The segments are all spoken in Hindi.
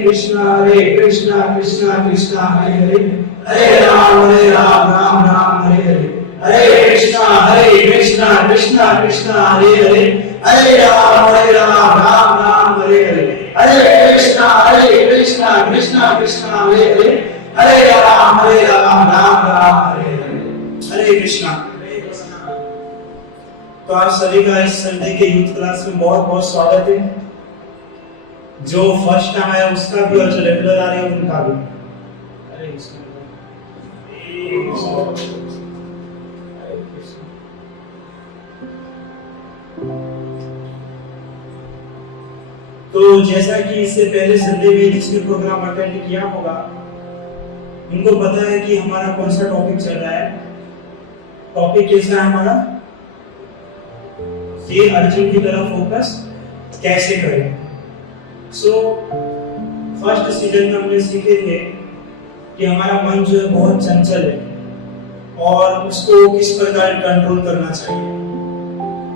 कृष्णा कृष्णा कृष्णा हरे हरे, हरे राम राम राम हरे हरे, हरे कृष्णा कृष्णा कृष्णा हरे हरे, हरे राम राम हरे हरे, हरे कृष्णा कृष्णा कृष्णा हरे हरे, हरे राम राम हरे हरे, हरे कृष्णा। तो आप सभी का इस संडे के यूथ क्लास में बहुत बहुत स्वागत है। जो फर्स्ट टाइम आया उसका भी और जो रेगुलर आ रहे हैं उनका भी। हरे कृष्णा। तो जैसा कि इससे पहले संडे में जिसने प्रोग्राम अटेंड किया होगा उनको पता है कि हमारा कौन सा टॉपिक चल रहा है। टॉपिक कैसा है हमारा? ये अर्जुन की तरफ फोकस कैसे करें। फर्स्ट सीजन में हमने सीखे थे कि हमारा मन जो है बहुत चंचल है और उसको किस प्रकार कंट्रोल करना चाहिए।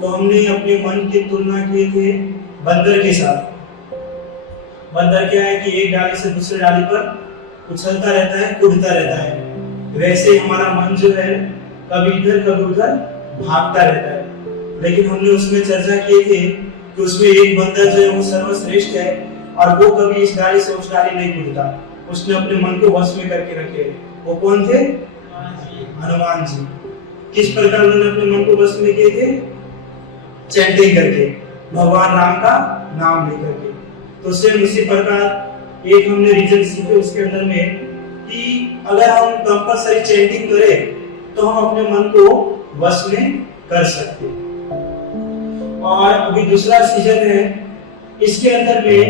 तो हमने अपने मन की तुलना की थी बंदर के साथ। बंदर क्या है कि एक डाली से दूसरे डाली पर उछलता रहता है, कूदता रहता है। वैसे हमारा मन जो है कभी इधर कभी उधर भागता रहता है। लेकिन हमने उसमें चर्चा की थी कि उसमें एक बंदर जो है वो सर्वश्रेष्ठ है और वो कभी इस डाली से उस डाली नहीं कूदता। उसने अपने मन को वश में करके रखे। वो कौन थे? हनुमान जी। किस प्रकार उन्होंने अपने मन को वश में किए थे? चैंटिंग करके, भगवान राम का नाम लेकर के। तो सेम उसी प्रकार एक हमने रीजन सीखे उसके अंदर में कि अगर हम कंपल्सरी चैंटिंग करें तो हम अपने मन को वश में कर सकते हैं। और अभी दूसरा सीजन है, इसके अंदर में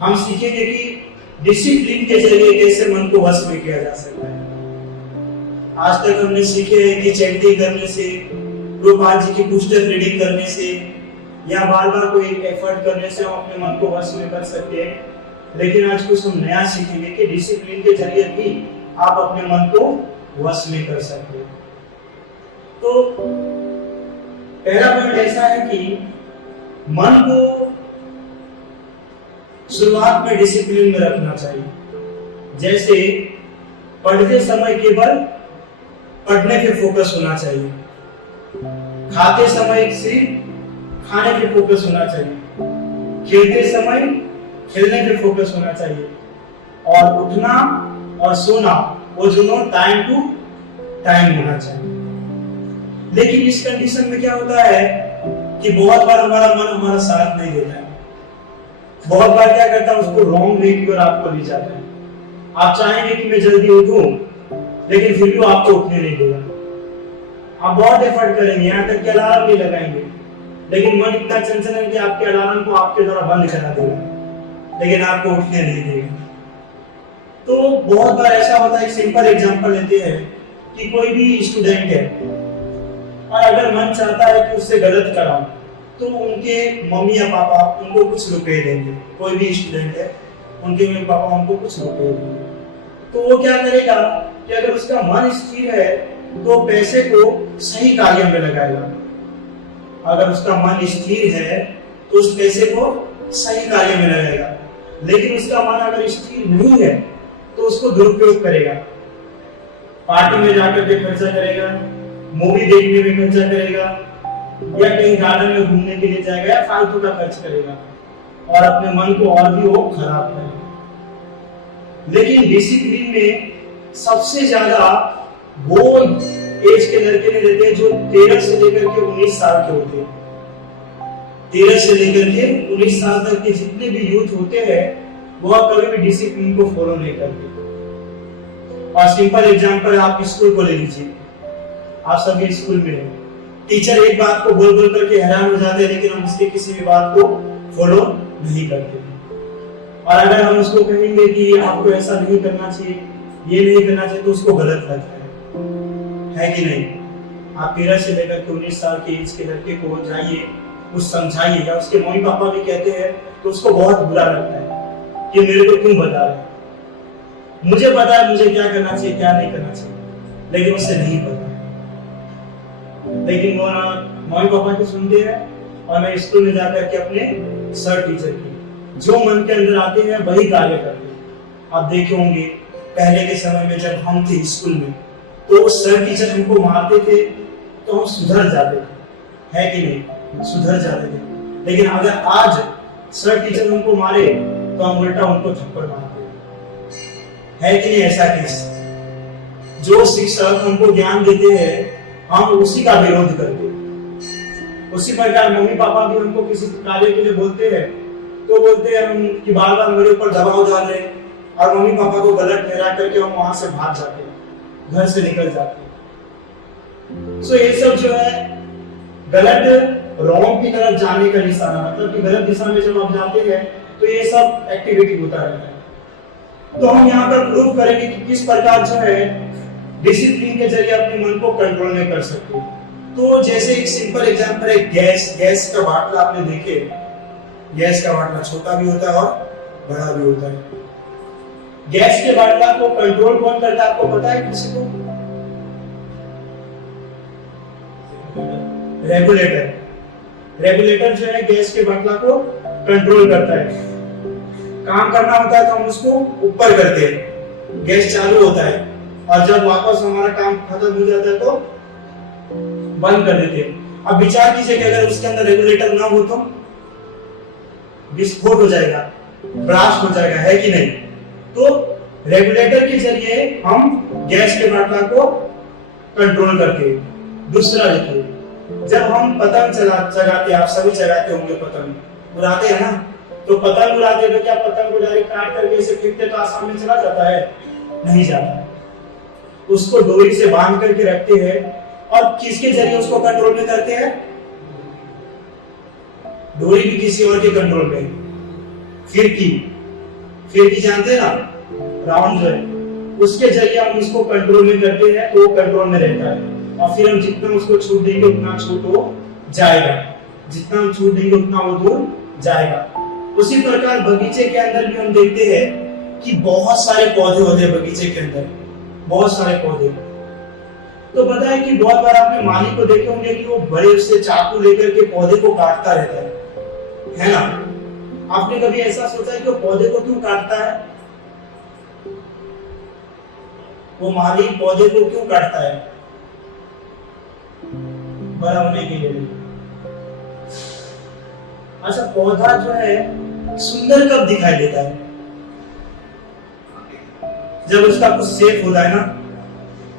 हम सीखेंगे कि डिसिप्लिन के जरिए कैसे मन को वश में किया जा सकता है। आज तक हमने सीखे हैं कि चैंटिंग करने से, प्रभुपाद जी की पुस्तक रीडिंग करने से या बार बार कोई एफर्ट करने से हम अपने मन को वश में कर सकते हैं। लेकिन आज कुछ हम नया सीखेंगे कि डिसिप्लिन के जरिए भी आप अपने मन को वश में कर सकते हैं। तो पहला पॉइंट ऐसा है कि मन को शुरुआत में डिसिप्लिन में रखना चाहिए। जैसे पढ़ते समय केवल पढ़ने पे फोकस होना चाहिए, खाते समय सिर्फ खाने पे फोकस होना चाहिए, खेलते समय खेलने पे फोकस होना चाहिए, और उठना और सोना वो दोनों टाइम टू टाइम होना चाहिए। लेकिन इस कंडीशन में क्या होता है कि बहुत बार हमारा मन हमारा साथ नहीं देता है। बहुत बार क्या करता है, उसको रॉन्ग वे की ओर आपको ले जाता है। आप चाहेंगे कि मैं जल्दी उठूं, लेकिन फिर भी आपको उठने नहीं देगा। आप बहुत एफर्ट करेंगे, यहाँ तक कि अलार्म भी लगाएंगे, लेकिन मन इतना चंचल है कि आपके अलार्म को आपके द्वारा बंद करा देगा, लेकिन आपको उठने नहीं देगा। तो बहुत बार ऐसा होता है, एक सिंपल एग्जांपल लेते हैं कि कोई भी स्टूडेंट है और अगर मन चाहता है कि उससे गलत कराऊं तो उनके मम्मी या पापा उनको कुछ रुपए देंगे। कोई भी स्टूडेंट है, उनके मम्मी पापा उनको कुछ रुपए देंगे। तो वो क्या करेगा कि अगर उसका मन स्थिर है तो पैसे को सही कार्य में लगाएगा। अगर उसका मन स्थिर है तो उस पैसे को सही कार्य में लगाएगा। लेकिन उसका मन अगर स्थिर नहीं है तो उसको दुरुपयोग करेगा। पार्टी में जाकर के खर्चा करेगा, मूवी देखने में खर्चा करेगा, या कहीं गार्डन में घूमने के लिए जाएगा, या फालतू का खर्च करेगा और अपने मन को और भी वो खराब करेगा। लेकिन डिसिप्लिन में सबसे ज्यादा वो एज के लड़के नहीं रहते जो 13 से लेकर के 19 साल के होते हैं। 13 से लेकर के 19 साल तक के जितने भी यूथ होते हैं वह कभी भी डिसिप्लिन को फॉलो नहीं करते। और सिंपल एग्जांपल आप स्कूल को ले लीजिए। आप सभी स्कूल में हो, टीचर एक बात को बोल बोल करके हैरान हो जाते हैं, लेकिन हम उसकी किसी भी बात को फॉलो नहीं करते। और अगर हम उसको कहेंगे कि आपको ऐसा नहीं करना चाहिए, ये नहीं करना चाहिए, तो उसको गलत लगता है कि नहीं? आप 13 से लेकर के 19 साल के एज के लड़के को जाइए, कुछ समझाइए, या उसके मम्मी पापा भी कहते हैं तो उसको बहुत बुरा लगता है कि मेरे को क्यों बता रहे। मुझे पता है मुझे क्या करना चाहिए क्या नहीं करना चाहिए, लेकिन उससे नहीं पता। लेकिन वो मम्मी पापा की सुनते हैं और मैं स्कूल में जाकर के अपने सर टीचर की जो मन के अंदर आते हैं वही कार्य करते हैं। आप देखे होंगे पहले के समय में जब हम थे स्कूल में, तो सर टीचर हमको मारते थे तो हम सुधर जाते थे, है कि नहीं, सुधर जाते थे। लेकिन अगर आज सर टीचर हमको मारे तो हम उल्टा उनको थप्पड़ मारते हैं, है कि नहीं ऐसा केस। जो शिक्षक हमको ज्ञान देते हैं हम उसी का विरोध करते हैं। उसी प्रकार मम्मी पापा भी हमको किसी कार्य के लिए बोलते हैं तो बोलते हैं हम कि बार बार मेरे ऊपर दबाव डाल रहे हैं, और मम्मी पापा को गलत ठहरा करके हम वहां से भाग जाते हैं, घर से निकल जाते हैं। सो ये सब जो है गलत रॉन्ग की तरफ जाने का निशाना, मतलब कि गलत दिशा में जब आप जाते हैं तो ये सब एक्टिविटी होता रहता है। तो हम यहाँ पर प्रूव करेंगे कि किस प्रकार जो है डिसिप्लिन के जरिए अपने मन को कंट्रोल में कर सकते हैं। तो जैसे एक सिंपल एग्जांपल है गैस का बाटला आपने देखे, गैस का बाटला छोटा भी होता है और बड़ा भी होता है। गैस के बाटला को कंट्रोल कौन करता है आपको पता है किसी को? रेगुलेटर जो है गैस के बाटला को कंट्रोल करता है। काम करना होता है तो हम उसको ऊपर करते हैं, गैस चालू होता है, और जब वापस हमारा काम खत्म हो जाता है तो बंद कर देते हैं। अब विचार कीजिए कि अगर उसके अंदर रेगुलेटर ना हो तो विस्फोट हो जाएगा, ब्लास्ट हो जाएगा, है कि नहीं। तो रेगुलेटर के जरिए हम गैस के बाटला को कंट्रोल करते हैं। दूसरा देखिए, जब हम पतंग चगाते, आप सभी चगाते होंगे, पतंग उड़ाते हैं ना, तो पतंग उड़ाते तो क्या पतंग को डायरेक्ट काट करके इसे फेंकते तो आसमान में चला जाता है? नहीं जाता। उसको डोरी से बांध करके रखते हैं, और किसके जरिए उसको कंट्रोल में करते हैं? डोरी भी किसी और के कंट्रोल में। फिरकी जानते हैं ना, राउंड जो है, उसके जरिए हम उसको कंट्रोल में करते हैं तो वो कंट्रोल में रहता है। और फिर हम जितना उसको छूट देंगे उतना छूट हो जाएगा, जितना हम छूट देंगे उतना वो दूर जाएगा। उसी प्रकार बगीचे के अंदर भी हम देखते हैं कि बहुत सारे पौधे होते हैं बगीचे के अंदर, बहुत सारे पौधे। तो पता है कि बहुत बार आपने माली को देखे होंगे कि वो बड़े उससे चाकू लेकर के पौधे को काटता रहता है ना। आपने कभी ऐसा सोचा है कि वो पौधे को क्यों काटता है? वो माली पौधे को क्यों काटता है? बड़ा होने के लिए। अच्छा, पौधा जो है सुंदर कब दिखाई देता है? जब उसका कुछ शेप होता है ना,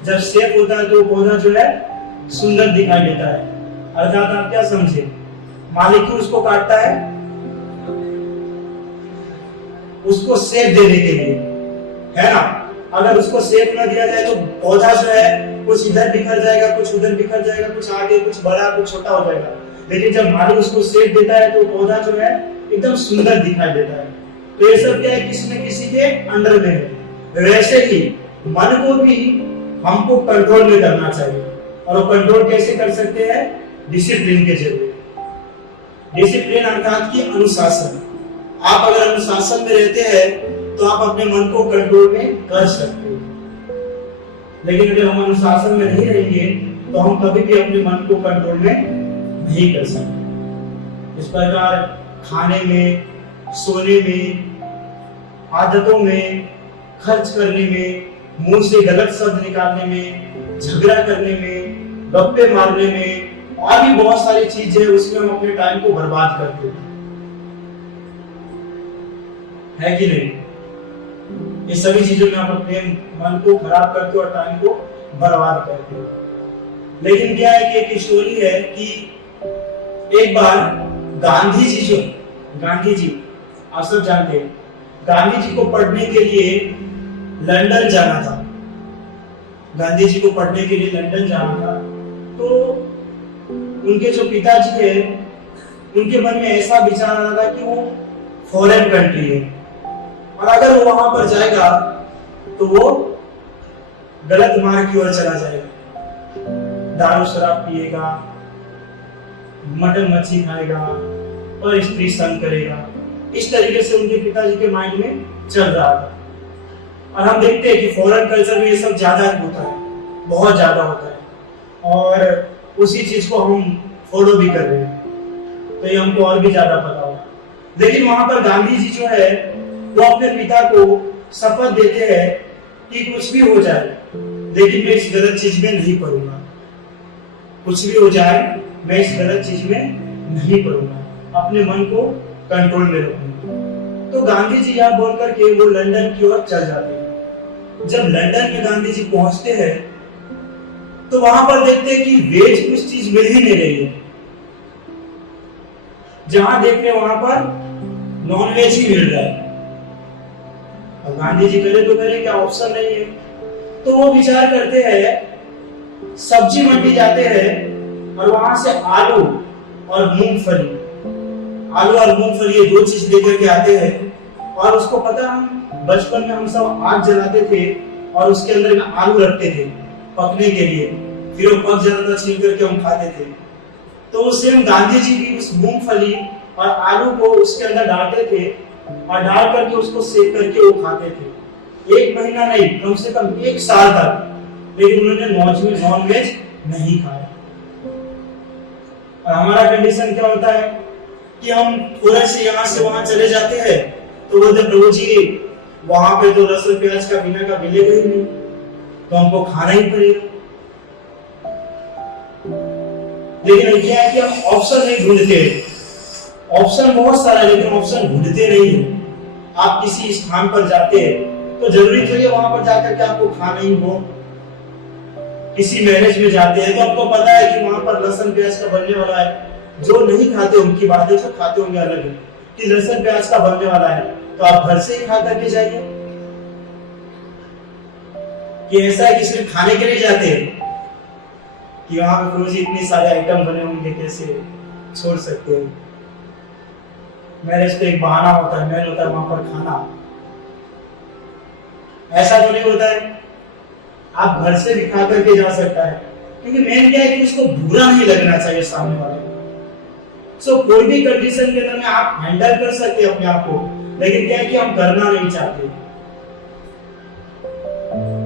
जब शेप होता है तो पौधा जो है सुंदर दिखाई देता है। अर्थात आप क्या समझे, मालिक क्यों उसको काटता है? उसको शेप देने के लिए, है ना। अगर उसको शेप न दिया जाए तो पौधा जो है कुछ इधर बिखर जाएगा, कुछ उधर बिखर जाएगा, कुछ आगे, कुछ बड़ा, कुछ छोटा हो जाएगा। लेकिन जब मालिक उसको शेप देता है तो पौधा जो है एकदम सुंदर दिखाई देता है। तो ये सब क्या है, किसी न किसी के अंडर में है। वैसे ही मन को भी हमको कंट्रोल में करना चाहिए, और वो कंट्रोल कैसे कर सकते हैं? डिसिप्लिन के जरिए। डिसिप्लिन अर्थात कि अनुशासन। आप अगर अनुशासन में रहते हैं तो आप अपने मन को कंट्रोल में कर सकते हो। लेकिन अगर हम अनुशासन में नहीं रहेंगे तो हम कभी भी अपने मन को कंट्रोल में नहीं कर सकते। इस प्रकार खाने में, सोने में, आदतों में, खर्च करने में, मुंह से गलत शब्द निकालने में, झगड़ा करने में, गप्पे मारने में, और भी बहुत सारी चीजें हैं उसमें हम अपने टाइम को बर्बाद करते हैं, है कि नहीं। ये सभी चीजों में आप अपने मन को खराब करते हो और टाइम को बर्बाद करते हो। लेकिन क्या है कि एक स्टोरी है कि एक बार गांधी जी आप सब जानते हैं, गांधी जी को पढ़ने के लिए लंदन जाना था। गांधी जी को पढ़ने के लिए लंदन जाना था, तो उनके जो पिताजी है उनके मन में ऐसा विचार आ रहा था कि वो फॉरेन कंट्री है, और अगर वो वहां पर जाएगा तो वो गलत मार्ग की ओर चला जाएगा, दारू शराब पिएगा, मटन मच्छी खाएगा और स्त्री संग करेगा। इस तरीके से उनके पिताजी के माइंड में चल रहा था। और हम देखते हैं कि फॉरेन कल्चर में ये सब ज्यादा होता है, बहुत ज्यादा होता है, और उसी चीज को हम फॉलो भी कर रहे हैं, तो ये हमको और भी ज्यादा पता होगा। लेकिन वहां पर गांधी जी जो है वो अपने पिता को शपथ देते हैं कि कुछ भी हो जाए लेकिन मैं इस गलत चीज में नहीं पड़ूंगा, कुछ भी हो जाए मैं इस गलत चीज में नहीं पड़ूंगा, अपने मन को कंट्रोल में रखूंगा। तो गांधी जी यह बोल करके वो लंदन की ओर चल जाते हैं। जब लंदन में गांधी जी पहुंचते हैं तो वहां पर देखते हैं कि वेज कुछ चीज मिल ही नहीं रही है, जहां देख रहे वहां पर नॉन वेज ही मिल रहा है। अब गांधी जी करे तो करे, क्या ऑप्शन नहीं है। तो वो विचार करते हैं, सब्जी मंडी जाते हैं और वहां से आलू और मूंगफली, आलू और मूंगफली ये दो चीज लेकर के आते हैं। और उसको पता, हम बचपन में हम सब आग जलाते थे और उसके अंदर में आलू रखते थे पकने के लिए, फिर वो पक जाता था, छील करके हम खाते थे। तो सेम गांधी जी भी उस मूंगफली और आलू को उसके अंदर डालते थे और डाल करके उसको सेक करके वो खाते थे। 1 महीना नहीं, कम से कम 1 साल तक, लेकिन उन्होंने नॉन वेज नहीं खाया। और हमारा कंडीशन क्या होता है कि हम थोड़ा से यहाँ से वहां चले जाते हैं तो बोलते प्रभु जी वहां पे तो लहसुन प्याज का बिना का मिलेगा ही नहीं, तो हमको खाना ही पड़ेगा। लेकिन क्या है कि हम ऑप्शन नहीं ढूंढते, ऑप्शन बहुत सारा है लेकिन ऑप्शन ढूंढते नहीं है। आप किसी स्थान पर जाते हैं तो जरूरी तो ये वहां पर जाकर के आपको खाना ही हो। किसी मैरिज में जाते हैं तो आपको पता है कि वहां पर लहसुन प्याज का बनने वाला है। जो नहीं खाते उनकी बात है, जो खाते होंगे अलग है कि लहसुन प्याज का बनने वाला है, तो आप घर से ही खा करके जाइए। कि ऐसा है कि सिर्फ खाने के लिए जाते हैं कि वहां पर रोज इतने सारे आइटम बने होंगे, कैसे छोड़ सकते हैं। मैरिज तो एक बहाना होता है, मेन होता है वहां पर खाना। ऐसा तो नहीं होता है, आप घर से भी खा करके जा सकता है, क्योंकि मेन क्या है कि उसको बुरा नहीं लगना चाहिए सामने वाले को। सो कोई भी कंडीशन के अंदर में आप हैंडल कर सकते हैं अपने आप को, लेकिन क्या है कि हम करना नहीं चाहते,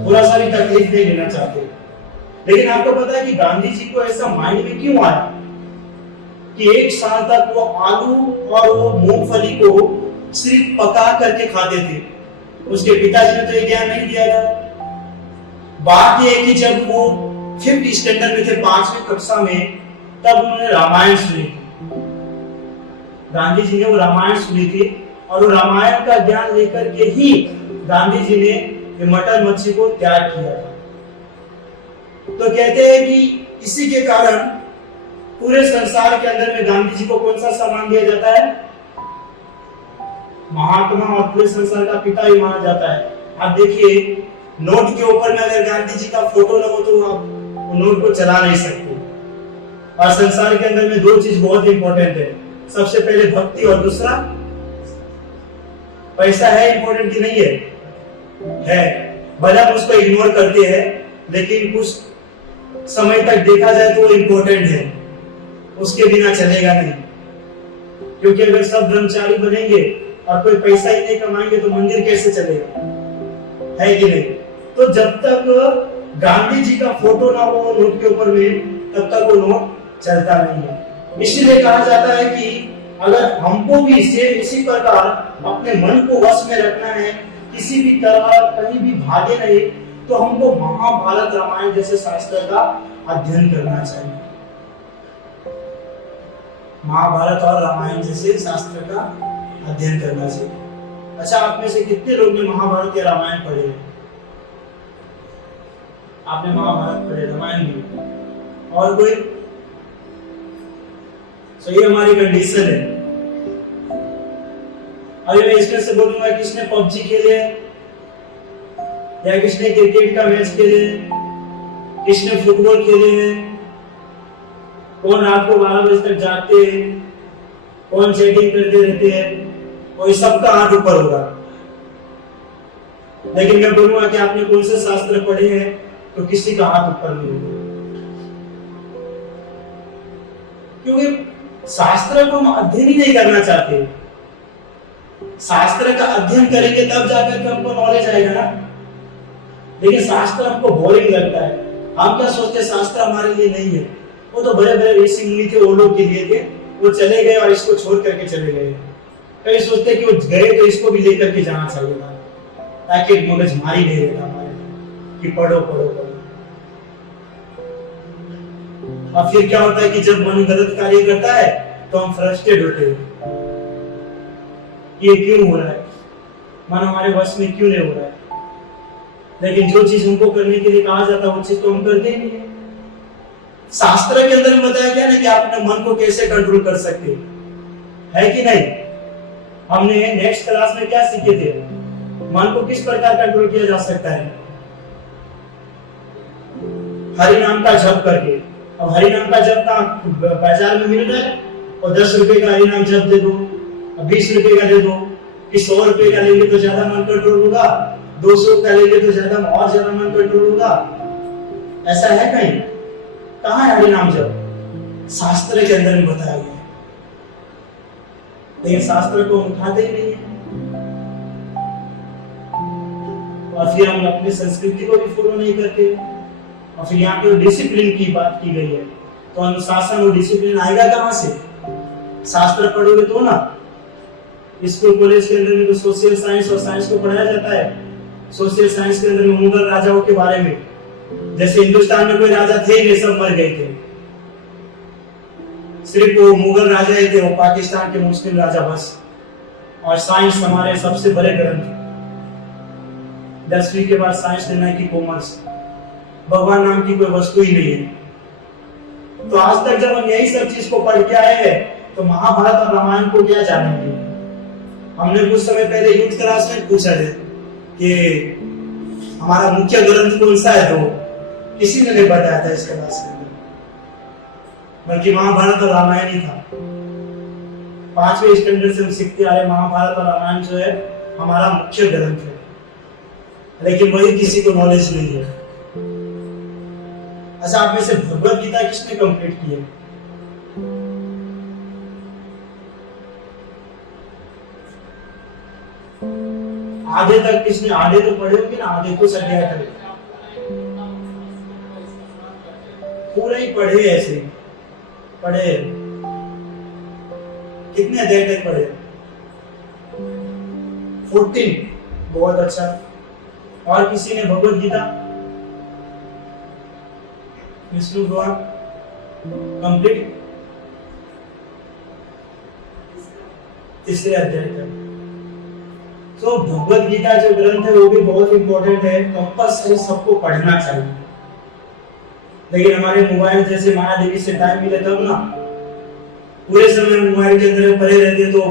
थोड़ा सा भी तकलीफ नहीं लेना चाहते। लेकिन आपको पता है कि गांधी जी को ऐसा माइंड में क्यों आया कि 1 साल तक वो आलू और वो मूंगफली को सिर्फ पका करके खाते थे। उसके पिताजी ने तो ये ज्ञान नहीं दिया था। बात यह है कि जब वो 5th स्टैंडर्ड में थे, 5वीं कक्षा में, तब उन्होंने रामायण सुनी थी। गांधी जी ने वो रामायण सुनी थी और वो रामायण का ज्ञान लेकर के ही गांधी जी ने मटन मच्छी को त्याग किया था। तो कहते हैं कि इसी के कारण पूरे संसार के अंदर में गांधी जी को कौन सा सम्मान दिया जाता है? महात्मा, और पूरे संसार का पिता भी माना जाता है। आप देखिए, नोट के ऊपर में अगर गांधी जी का फोटो न हो तो आप वो नोट को चला नहीं सकते। और संसार के अंदर में 2 चीज बहुत इंपॉर्टेंट है, सबसे पहले भक्ति और दूसरा पैसा। है इंपॉर्टेंट कि नहीं है? है। भले हम उसको इग्नोर करते हैं लेकिन कुछ समय तक देखा जाए तो वो इंपॉर्टेंट है, उसके बिना चलेगा नहीं। क्योंकि अगर सब ब्रह्मचारी बनेंगे और कोई पैसा ही नहीं कमाएंगे तो मंदिर कैसे चलेगा? है कि नहीं? तो जब तक गांधी जी का फोटो ना हो नोट के ऊपर में, तब तक वो नोट चलता नहीं है। इसलिए कहा जाता है कि अगर हमको भी इसी प्रकार अपने मन को वश में रखना है, किसी भी तरह कहीं भी भागे नहीं, तो हमको महाभारत रामायण जैसे शास्त्र का अध्ययन करना चाहिए। महाभारत और रामायण जैसे शास्त्र का अध्ययन करना चाहिए। अच्छा, आप में से कितने लोग ने महाभारत या रामायण पढ़े हैं? आपने महाभारत पढ़े, रामायण नहीं? और कोई? तो ये हमारी कंडीशन है। अभी मैं इसमें से बोलूंगा किसने पबजी खेले या किसने क्रिकेट का मैच खेले, किसने फुटबॉल खेले हैं, कौन रात को 12 बजे तक जागते हैं, कौन चैटिंग करते रहते हैं, कोई सबका हाथ ऊपर होगा। लेकिन मैं बोलूंगा कि आपने कौन से शास्त्र पढ़े हैं तो किसी का हाथ ऊपर नहीं होगा, क्योंकि शास्त्र को हम अध्ययन ही नहीं करना चाहते। शास्त्र का अध्ययन करेंगे तब जाकर के हमको नॉलेज आएगा ना। लेकिन शास्त्र हमको बोरिंग लगता है। हम क्या सोचते हैं, शास्त्र हमारे लिए नहीं है, वो तो बड़े बड़े ऋषि मुनि थे, वो लोग के लिए थे, वो चले गए और इसको छोड़ करके चले गए। कई सोचते कि वो गए तो इसको भी लेकर के जाना चाहिए था, ताकि एक मगजमारी नहीं रहता हमारे कि पढ़ो पढ़ो पढ़ो। और फिर क्या होता है कि जब मन गलत कार्य करता है तो हम फ्रस्ट्रेट होते हैं, ये क्यों हो रहा है, मन हमारे वश में क्यों नहीं हो रहा है। लेकिन जो चीज हमको करने के लिए कहा जाता है वो चीज तो हम करते ही नहीं है। शास्त्र के अंदर में बताया गया ना कि आप अपने मन को कैसे कंट्रोल कर सकते है कि नहीं। हमने नेक्स्ट क्लास में क्या सीखे थे, मन को किस प्रकार कंट्रोल किया जा सकता है, हरि नाम का जप करके। अब हरि नाम का जप का बाजार में मिल रहा है, और 10 रुपए का हरि नाम जप दे दो, 20 रुपए का दे दो, कि 100 रुपए का लेंगे तो ज्यादा मन कंट्रोल होगा, 200 का लेंगे तो ज्यादा और ज्यादा मन कंट्रोल होगा। ऐसा है कहीं? कहाँ है हरि नाम जप? शास्त्र के अंदर में बताया गया है, लेकिन शास्त्र को हम उठाते ही नहीं है। और फिर हम अपनी संस्कृति को भी फॉलो नहीं करते। और फिर यहाँ पे डिसिप्लिन की बात की गई है, तो अनुशासन और डिसिप्लिन आएगा कहाँ से? शास्त्र पढ़ोगे तो ना। स्कूल कॉलेज के अंदर में तो सोशल साइंस और साइंस को पढ़ाया जाता है। सोशल साइंस के अंदर में मुगल राजाओं के बारे में, जैसे हिंदुस्तान में कोई राजा थे नहीं, सब मर गए थे, सिर्फ वो मुगल राजा ही थे, वो पाकिस्तान के मुस्लिम राजा बस। और साइंस हमारे सबसे बड़े ग्रंथ, 10वीं के बाद साइंस लेना की कॉमर्स, भगवान नाम की कोई वस्तु ही नहीं है। तो आज तक जब हम यही सब चीज को पढ़ के आए हैं, तो महाभारत और रामायण को क्या जानेंगे? हमने कुछ समय पहले यूथ क्लास में पूछा है कि हमारा मुख्य ग्रंथ कौन सा है, तो किसी ने नहीं बताया था इस क्लास के अंदर, बल्कि महाभारत और रामायण ही था। 5वें स्टैंडर्ड से हम सीखते आ रहे महाभारत और रामायण जो है हमारा मुख्य ग्रंथ है, लेकिन वही किसी को नॉलेज नहीं है। अच्छा, आप में से भगवत गीता किसने कंप्लीट की है? आधे तक किसने? आधे तो पढ़े होंगे ना, आधे तो अध्याय तक पूरा ही पढ़े, ऐसे ही पढ़े। कितने अध्याय तक पढ़े? 14। बहुत अच्छा। और किसी ने भगवत गीता विष्णु भगवान कंप्लीट? 3 अध्याय तक। तो भगवत गीता जो ग्रंथ है वो भी बहुत इंपॉर्टेंट है, कंपल्सरी सबको पढ़ना चाहिए। लेकिन हमारे मोबाइल जैसे माया देवी से टाइम मिले तब ना, पूरे समय मोबाइल के अंदर पड़े रहते तो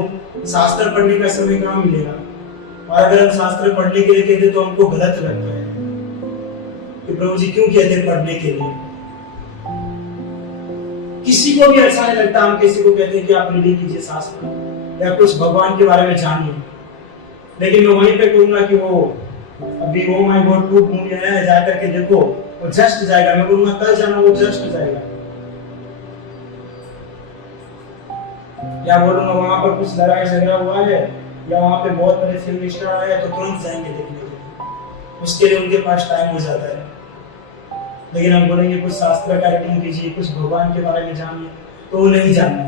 शास्त्र पढ़ने का समय कहाँ मिलेगा। और अगर हम शास्त्र पढ़ने के लिए कहते तो हमको गलत लगता है कि प्रभु जी क्यों कहते पढ़ने के लिए। किसी को भी अच्छा नहीं लगता हम किसी को कहते हैं कि आप रीडिंग कीजिए शास्त्र या कुछ भगवान के बारे में जानिए, लेकिन मैं वहीं पे कहूंगा कि वो अभी ओ माय गॉड 2 मूवी आया है, जाकर के देखो, वो जस्ट जाएगा। मैं बोलूंगा कल जाना, वो जस्ट जाएगा। या बोलूंगा वहां पर कुछ लड़ाई झगड़ा हुआ है या वहां पे बहुत बड़े फिल्म स्टार आए तो तुरंत जाएंगे देखने के लिए, उसके लिए उनके पास टाइम हो जाता है। लेकिन हम बोलेंगे कुछ शास्त्र का रीडिंग कीजिए, कुछ भगवान के बारे में जानिए, तो वो नहीं जानना।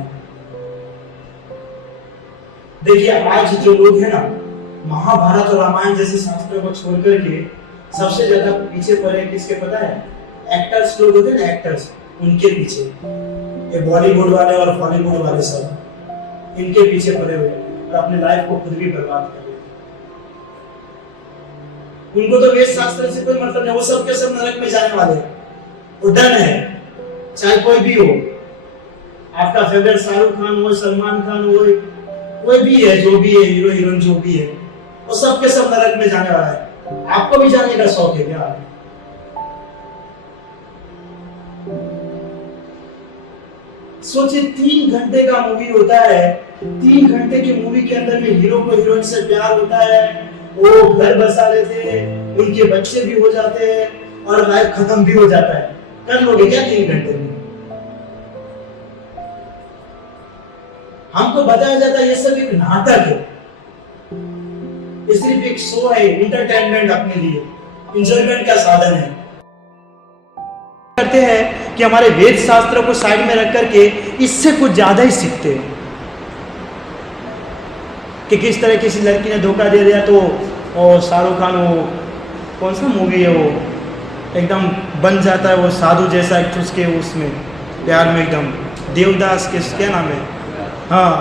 देखिए आज जो लोग हैं ना, महाभारत और रामायण जैसे शास्त्रों को छोड़ करके सबसे ज्यादा पीछे पड़े किसके पता है? एक्टर्स लोग होते हैं ना, एक्टर्स, उनके पीछे। ये बॉलीवुड वाले और बॉलीवुड वाले सब इनके पीछे पड़े हुए और अपने लाइफ को खुद भी बर्बाद कर रहे। उनको तो वेद शास्त्र से कोई मतलब नहीं, वो सब के सब नरक में जाने वाले हैं। वो डन है, चाहे कोई भी हो, आपका फेवरेट शाहरुख खान हो, सलमान खान हो, कोई भी है, जो भी है, हीरो हीरोइन जो भी है, वो सब के सब नरक में जाने वाला है। आपको भी जाने का शौक है क्या? सोचिए 3 घंटे का मूवी होता है, 3 घंटे की मूवी के अंदर में हीरो को हीरोइन से प्यार होता है, वो घर बसा लेते हैं, उनके बच्चे भी हो जाते हैं और लाइफ खत्म भी हो जाता है। कर लोगे क्या 3 घंटे में? हमको बताया जाता है ये सब एक नाटक है, ये सिर्फ एक शो है, इंटरटेनमेंट, अपने लिए एंजॉयमेंट का साधन है। करते हैं कि हमारे वेद शास्त्रों को साइड में रख करके इससे कुछ ज्यादा ही सीखते हैं। कि किस तरह किसी लड़की ने धोखा दे दिया तो और शाहरुख खान वो कौन सा मूवी है वो एकदम बन जाता है वो साधु जैसा एक उसके उसमें प्यार में एकदम देवदास के क्या नाम है, हाँ।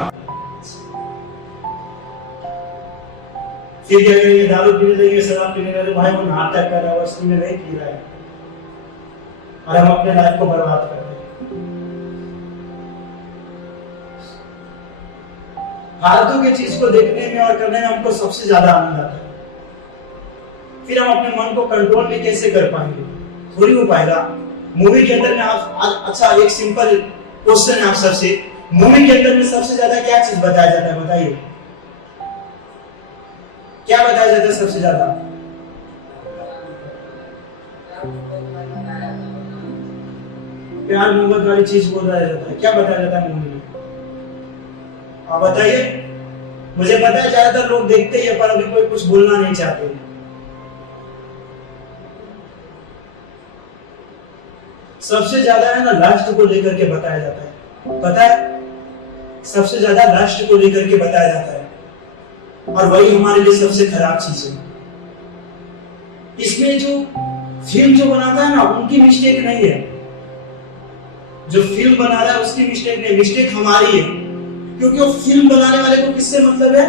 फिर क्या करेंगे, दारू पीने लगेंगे, शराब पीने लगे, भाई वो नाटक कर रहा है, असली में नहीं पी रहा है और हम अपने लाइफ को बर्बाद कर रहे हैं। फालतू की चीज को देखने में और करने में हमको सबसे ज्यादा आनंद आता है। फिर हम अपने मन को कंट्रोल में कैसे कर पाएंगे, थोड़ी हो पाएगा। मूवी के अंदर में आप अच्छा एक सिंपल क्वेश्चन है आप सबसे, मूवी के अंदर में सबसे ज्यादा क्या चीज बताया जाता है, बताइए क्या बताया जाता है सबसे ज्यादा? प्यार मोहब्बत वाली चीज बताया जाता है। क्या बताया जाता है मूवी में, आप बताइए। मुझे पता है ज्यादातर लोग देखते ही है पर अभी कोई कुछ बोलना नहीं चाहते। सबसे ज्यादा है ना राष्ट्र को लेकर के बताया जाता है, पता है सबसे ज्यादा राष्ट्र को लेकर के बताया जाता है और वही हमारे लिए सबसे खराब चीज है। इसमें जो फिल्म जो बनाता है ना उनकी मिस्टेक नहीं है, जो फिल्म बना रहा है उसकी मिस्टेक नहीं, मिस्टेक हमारी है। क्योंकि वो फिल्म बनाने वाले को किससे मतलब है,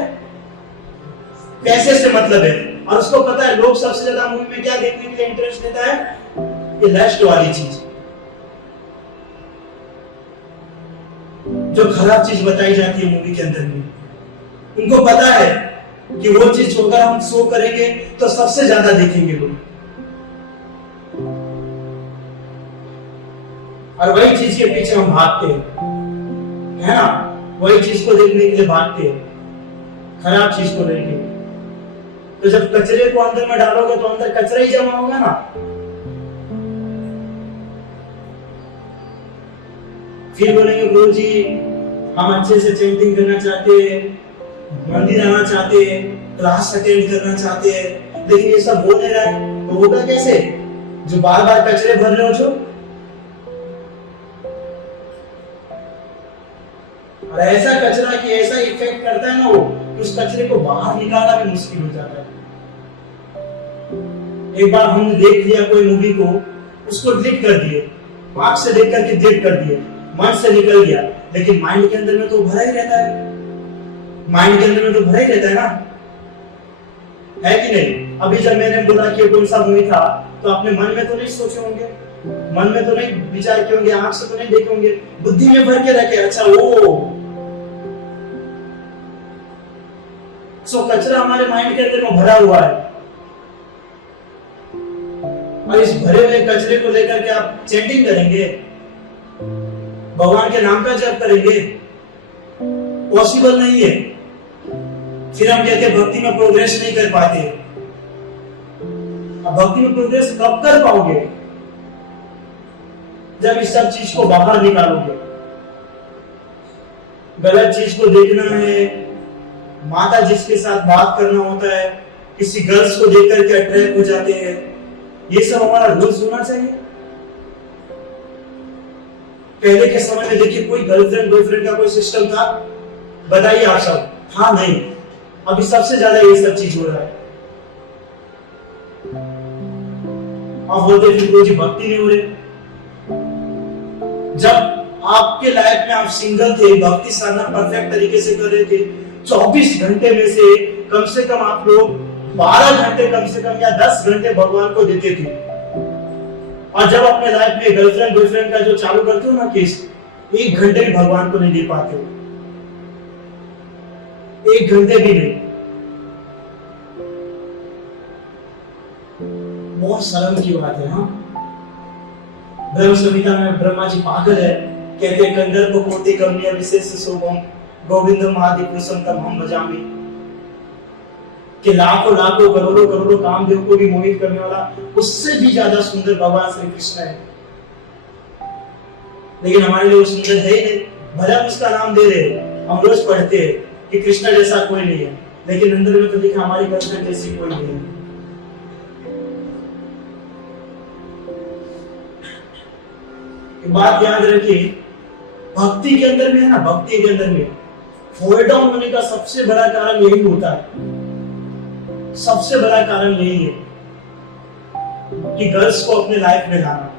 पैसे से मतलब है और उसको पता है लोग सबसे ज्यादा मूवी में क्या देखने के लिए इंटरेस्ट लेता है, ये लस्ट वाली चीज, जो खराब चीज बताई जाती है मूवी के अंदर में। उनको पता है कि वो चीज अगर हम शो करेंगे तो सबसे ज्यादा देखेंगे लोग और वही चीज के पीछे हम भागते हैं, है ना, वही चीज को देखने के लिए भागते हैं, खराब चीज को लेके। तो जब कचरे को अंदर में डालोगे तो अंदर कचरा ही जमा होगा ना। फिर बोलेंगे गुरु जी हम अच्छे से चैंटिंग करना चाहते हैं, मंदिर आना चाहते हैं, क्लास अटेंड करना चाहते हैं, लेकिन ये सब हो नहीं रहा है, तो होगा कैसे? जो बार बार कचरे भर रहे हो जो, और ऐसा कचरा कि ऐसा इफेक्ट करता है ना वो कि उस कचरे को बाहर निकालना भी मुश्किल हो जाता है। एक बार हमने देख लिया कोई मूवी को, उसको डिलीट कर दिए, आंख से देख करके डिलीट कर दिए, मन से निकल गया, लेकिन माइंड के अंदर में तो भरा ही रहता है, माइंड के अंदर में तो भरा ही रहता है ना, है कि नहीं? अभी जब मैंने बोला कि कौन सा मूवी था तो अपने मन में तो नहीं सोचे होंगे, मन में तो नहीं विचार किए होंगे, आंख से तो नहीं देखे होंगे, बुद्धि में भर के रखे, अच्छा वो सो कचरा हमारे माइंड के अंदर में भरा हुआ है और इस भरे हुए कचरे को लेकर के आप चैंटिंग करेंगे, भगवान के नाम का जप करेंगे, पॉसिबल नहीं है। फिर हम कहते हैं भक्ति में प्रोग्रेस नहीं कर पाते। अब भक्ति में प्रोग्रेस कब कर पाओगे? जब इस सब चीज को बाहर निकालोगे। गलत चीज को देखना है, माता जिसके साथ बात करना होता है, किसी गर्ल्स को देख करके अट्रैक्ट हो जाते हैं, ये सब हमारा रोज होना चाहिए। पहले के समय में देखिए कोई गर्लफ्रेंड बॉयफ्रेंड का कोई सिस्टम था, बताइए आप सब? हाँ नहीं, अभी सबसे ज्यादा ये सब चीज हो रहा है। आप बोलते फिर कोई भक्ति नहीं हो रही। जब आपके लाइफ में आप सिंगल थे, भक्ति साधना परफेक्ट तरीके से कर रहे थे, 24 घंटे में से कम आप लोग 12 घंटे कम से कम या 10 घंटे भगवान को देते थे। और जब अपने लाइफ में गर्लफ्रेंड बॉयफ्रेंड का जो चालू करते हो ना केस, 1 घंटे भी भगवान को नहीं दे पाते हो, 1 घंटे भी नहीं। बहुत शर्म की बात है। हाँ, ब्रह्म संहिता में ब्रह्मा जी पागल है, कहते हैं कंदर्प कोटि कमनीय विशेष शोभम गोविंदम आदि पुरुषम तम हम भजामि, कि लाखों लाखों करोड़ों करोड़ों कामदेव को भी मोहित करने वाला उससे भी ज्यादा सुंदर भगवान श्री कृष्ण है। लेकिन हमारे लिए वो सुंदर है ही नहीं, भले हम उसका नाम दे रहे, हम रोज पढ़ते हैं कि कृष्ण जैसा कोई नहीं है, लेकिन अंदर में तो लिखा हमारी गर्लफ्रेंड जैसी कोई नहीं है। बात याद रखिए, भक्ति के अंदर में है ना, भक्ति के अंदर में फॉल डाउन होने का सबसे बड़ा कारण यही होता है, सबसे बड़ा कारण यही है कि गर्ल्स को अपने लाइफ में लाना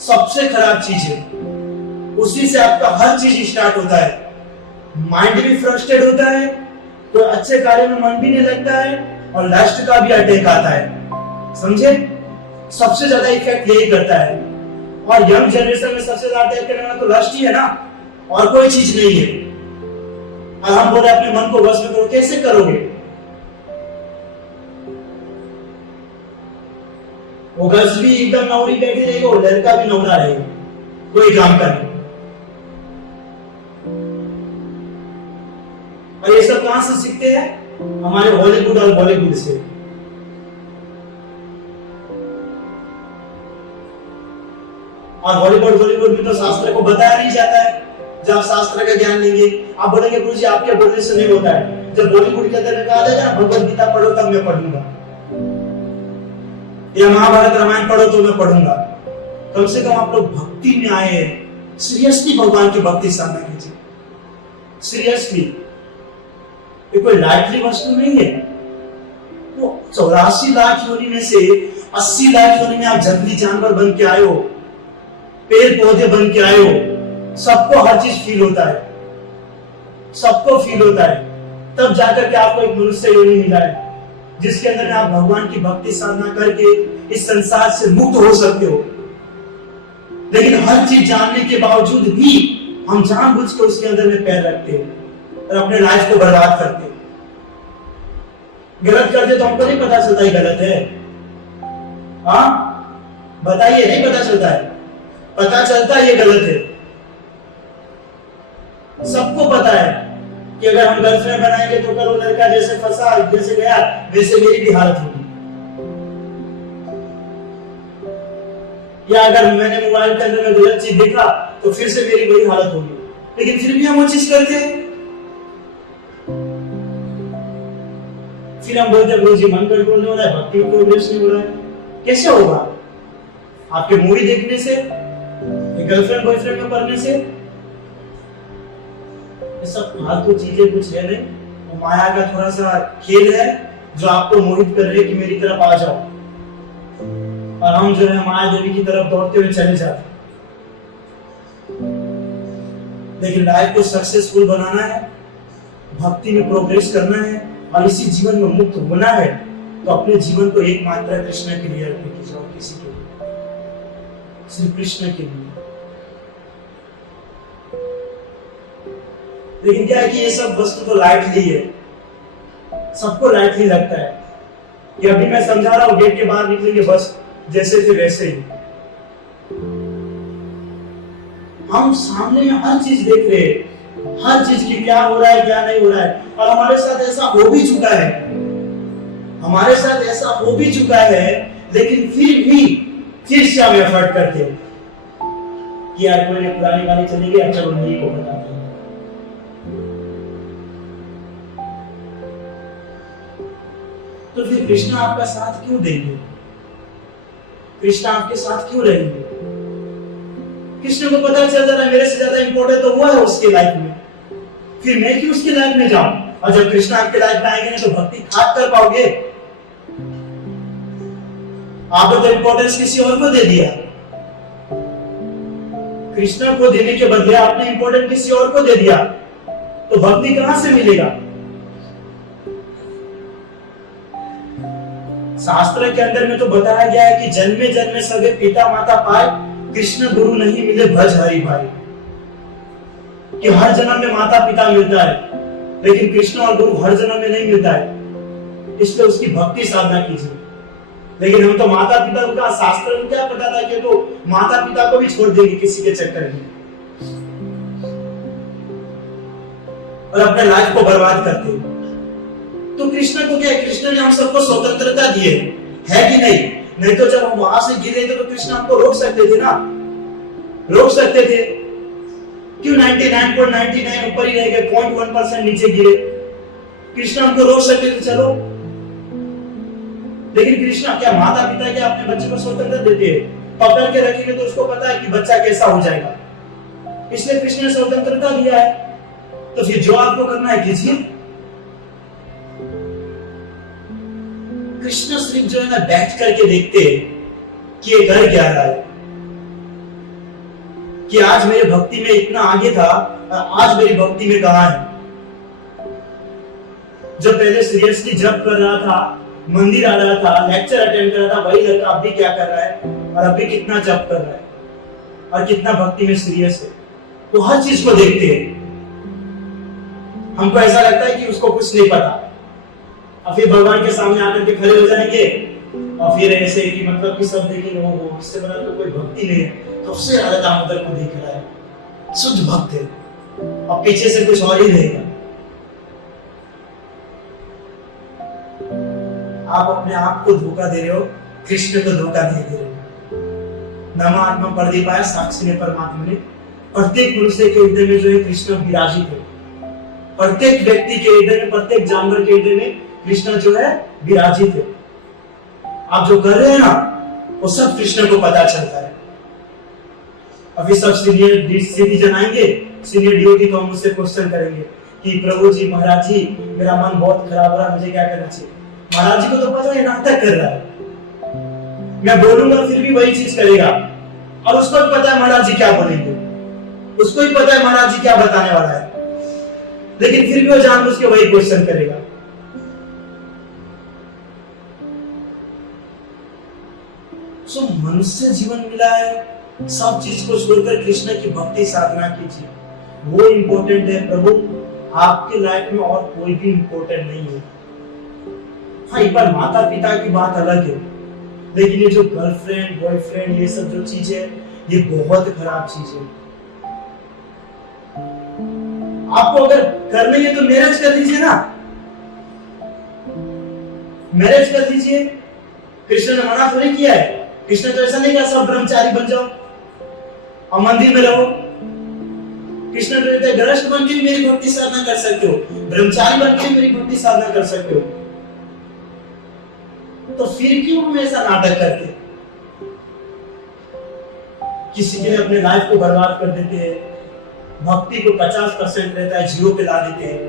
सबसे खराब चीज है। उसी से आपका हर चीज स्टार्ट होता है। माइंड भी फ्रस्ट्रेट होता है, तो अच्छे कार्य में मन भी नहीं लगता है, और लस्ट का भी अटैक आता है। समझे? सबसे ज्यादा इफेक्ट यही करता है। और यंग जनरेशन में सबसे ज्यादा अटैक करने वाला तो लस्ट ही है ना, और कोई चीज नहीं है। और हम बोले अपने मन को वश में करो, कैसे करोगे? वो गर्ल्स भी एकदम नौरी बैठी रहेगी, वो लड़का भी नौरा रहेगा, कोई काम करे। और ये सब कहां से सीखते हैं? हमारे हॉलीवुड और बॉलीवुड से। और हॉलीवुड में तो शास्त्र को बताया नहीं जाता है। जब शास्त्र का ज्ञान लेंगे, आप बोलेंगे गुरुजी आपके बोलने से नहीं होता है। जब बॉलीवुड के अंदर में कहा जाएगा भगवद गीता पढ़ो तब मैं पढ़ूंगा, या महाभारत रामायण पढ़ो तो मैं पढ़ूंगा। कम से कम आप लोग भक्ति में आए हैं, सीरियसली भगवान की भक्ति साधना कीजिए, सीरियसली। ये कोई लाइटली वस्तु नहीं है। वो 84 लाख योनि में से 80 लाख योनि में आप जंगली जानवर बन के आए हो, पेड़ पौधे बन के आए हो, सबको हर चीज फील होता है, सबको फील होता है। तब जाकर के आपको एक मनुष्य योनि मिला है, जिसके अंदर आप भगवान की भक्ति साधना करके इस संसार से मुक्त हो सकते हो। लेकिन हर चीज जानने के बावजूद भी हम जानबूझ के उसके अंदर में पैर रखते हैं और अपने लाइफ को बर्बाद करते हैं। गलत करते तो हमको नहीं पता चलता ही गलत है। हाँ बताइए, नहीं पता चलता है? पता चलता है ये गलत है। सबको पता है कि अगर हम गर्लफ्रेंड बनाएंगे तो कल वो लड़का जैसे फंसा, जैसे गया, वैसे मेरी भी हालत होगी। या अगर मैंने मोबाइल के अंदर में गलत चीज देखा तो फिर से मेरी वही हालत होगी। लेकिन फिर भी हम वो चीज करते हैं। फिर हम बोलते हैं गुरुजी मन कंट्रोल नहीं हो रहा है, भक्ति प्रोग्रेस नहीं हो रहा है। कैसे होगा? आपके मूवी देखने से, गर्लफ्रेंड बॉयफ्रेंड में पढ़ने से? ये सब फालतू चीजें कुछ है नहीं। वो माया का थोड़ा सा खेल है जो आपको मोहित कर रही है कि मेरी तरफ आ जाओ, और हम जो है माया देवी की तरफ दौड़ते हुए चले जाते। लेकिन लाइफ को सक्सेसफुल बनाना है, भक्ति में प्रोग्रेस करना है, और इसी जीवन में मुक्त होना है, तो अपने जीवन को एकमात्र कृष्ण के लिए अर्पित कीजिए, और किसी के लिए, सिर्फ कृष्ण के लिए। लेकिन क्या है कि ये सब वस्तु तो लाइटली है, सबको लाइटली लगता है कि अभी मैं समझा रहा हूं, गेट के बाहर निकलेंगे बस जैसे थे वैसे ही। हम सामने में हर चीज देख रहे हैं, हर चीज की क्या हो रहा है क्या नहीं हो रहा है, और हमारे साथ ऐसा हो भी चुका है, हमारे साथ ऐसा हो भी चुका है। लेकिन फिर से हम एफर्ट करते हैं कि यार कोई पुरानी गाड़ी चली गई, चलो नई को बताते हैं। तो फिर कृष्ण आपका साथ क्यों देंगे? कृष्ण आपके साथ क्यों रहेंगे? कृष्ण को पता चल जाता है मेरे से ज्यादा इंपॉर्टेंट तो वो है उसके लाइफ में, फिर मैं क्यों उसकी लाइफ में जाऊं? और जब कृष्ण आपके लाइफ में आएंगे तो भक्ति खाक कर पाओगे। आपने तो इंपॉर्टेंस किसी और को दे दिया, कृष्ण को देने के बदले आपने इंपॉर्टेंस किसी और को दे दिया, तो भक्ति कहां से मिलेगा? शास्त्र के अंदर में तो बताया गया है कि जन्मे जन्मे सगे पिता माता पाए, कृष्ण गुरु नहीं मिले भज हरि भाई। कि हर जन्म में माता पिता मिलता है, लेकिन कृष्ण और गुरु हर जन्म में नहीं मिलता है, इसलिए उसकी भक्ति साधना कीजिए। लेकिन हम तो माता पिता का, शास्त्र में क्या पता था कि तो माता पिता को भी छोड़ देंगे किसी के चक्कर में, और अपने लाइफ को बर्बाद करते हैं। तो कृष्ण को क्या है? कृष्ण ने हम सबको स्वतंत्रता दी है कि नहीं? नहीं तो जब हम वहां से गिरे थे तो कृष्ण हमको रोक सकते थे ना, रोक सकते थे। क्यों 99.99 ऊपर ही रह गए, 0.1% नीचे गिरे? कृष्ण हमको रोक सकते थे, चलो। लेकिन कृष्ण क्या माता पिता क्या अपने बच्चे को स्वतंत्रता देते हैं? पकड़ के रखेंगे तो उसको पता है कि बच्चा कैसा हो जाएगा, इसलिए कृष्ण ने स्वतंत्रता दिया है। तो फिर जो आपको करना है कीजिए। कृष्ण सिर्फ जो है ना बैठ करके देखते हैं कि ये कर क्या रहा है, कि आज मेरे भक्ति में इतना आगे था और आज मेरी भक्ति में कहां है। जो पहले सीरियसली जप कर रहा था, मंदिर आ रहा था, लेक्चर अटेंड कर रहा था, वही लड़का अभी क्या कर रहा है और अभी कितना जप कर रहा है और कितना भक्ति में सीरियस है। तो हर चीज को देखते हैं। हमको ऐसा लगता है कि उसको कुछ नहीं पता, और फिर भगवान के सामने आकर के खड़े हो जाएंगे और फिर ऐसे कि मतलब कि सब देखेंगे वो इससे बड़ा तो कोई भक्ति नहीं है, तो उससे ज्यादा दामोदर को देख रहा है, शुद्ध भक्त है, और पीछे से कुछ और ही रहेगा। आप अपने आप को धोखा दे रहे हो, कृष्ण को धोखा नहीं दे रहे हो। नमः आत्मा प्रदीपाय साक्षी ने परमात्मा ने प्रत्येक मनुष्य के हृदय में जो है कृष्ण विराजित है। प्रत्येक व्यक्ति के हृदय में, प्रत्येक जानवर के हृदय में कृष्ण जो है विराजित है। आप जो कर रहे हैं ना वो सब कृष्ण को पता चलता है। अभी सब सीनियर सिटीजन आएंगे, सीनियर डिवोटी, तो हम उससे क्वेश्चन करेंगे कि प्रभु जी, महाराज जी, मेरा मन बहुत खराब हो रहा है, मुझे क्या करना चाहिए। महाराज जी को तो पता है नाटक कर रहा है, मैं बोलूंगा फिर भी वही चीज करेगा, और उसको भी पता है महाराज जी क्या बोलेंगे, उसको भी पता है महाराज जी क्या बताने वाला है, लेकिन फिर भी वो जानबूझ के वही क्वेश्चन करेगा। सो मनुष्य जीवन मिला है, सब चीज को छोड़कर कृष्ण की भक्ति साधना कीजिए, वो इंपॉर्टेंट है। प्रभु आपके लाइफ में और कोई भी इंपॉर्टेंट नहीं है। हाँ, एक बार माता पिता की बात अलग है, लेकिन ये जो गर्लफ्रेंड बॉयफ्रेंड ये सब जो चीज है, ये बहुत खराब चीज है। आपको अगर करनी है तो मैरिज कर लीजिए ना, मैरिज कर लीजिए। कृष्ण ने मना थोड़ी किया है, कृष्ण तो ऐसा नहीं कहा सब ब्रह्मचारी बन जाओ और मंदिर में रहो। कृष्ण ने कहते गृहस्थ बन के भी मेरी भक्ति साधना कर सकते हो, ब्रह्मचारी बन के भी मेरी भक्ति साधना कर सकते हो। तो फिर क्यों हम ऐसा नाटक करते, किसी के लिए अपने लाइफ को बर्बाद कर देते हैं, भक्ति को 50% रहता है 0 पे ला देते हैं।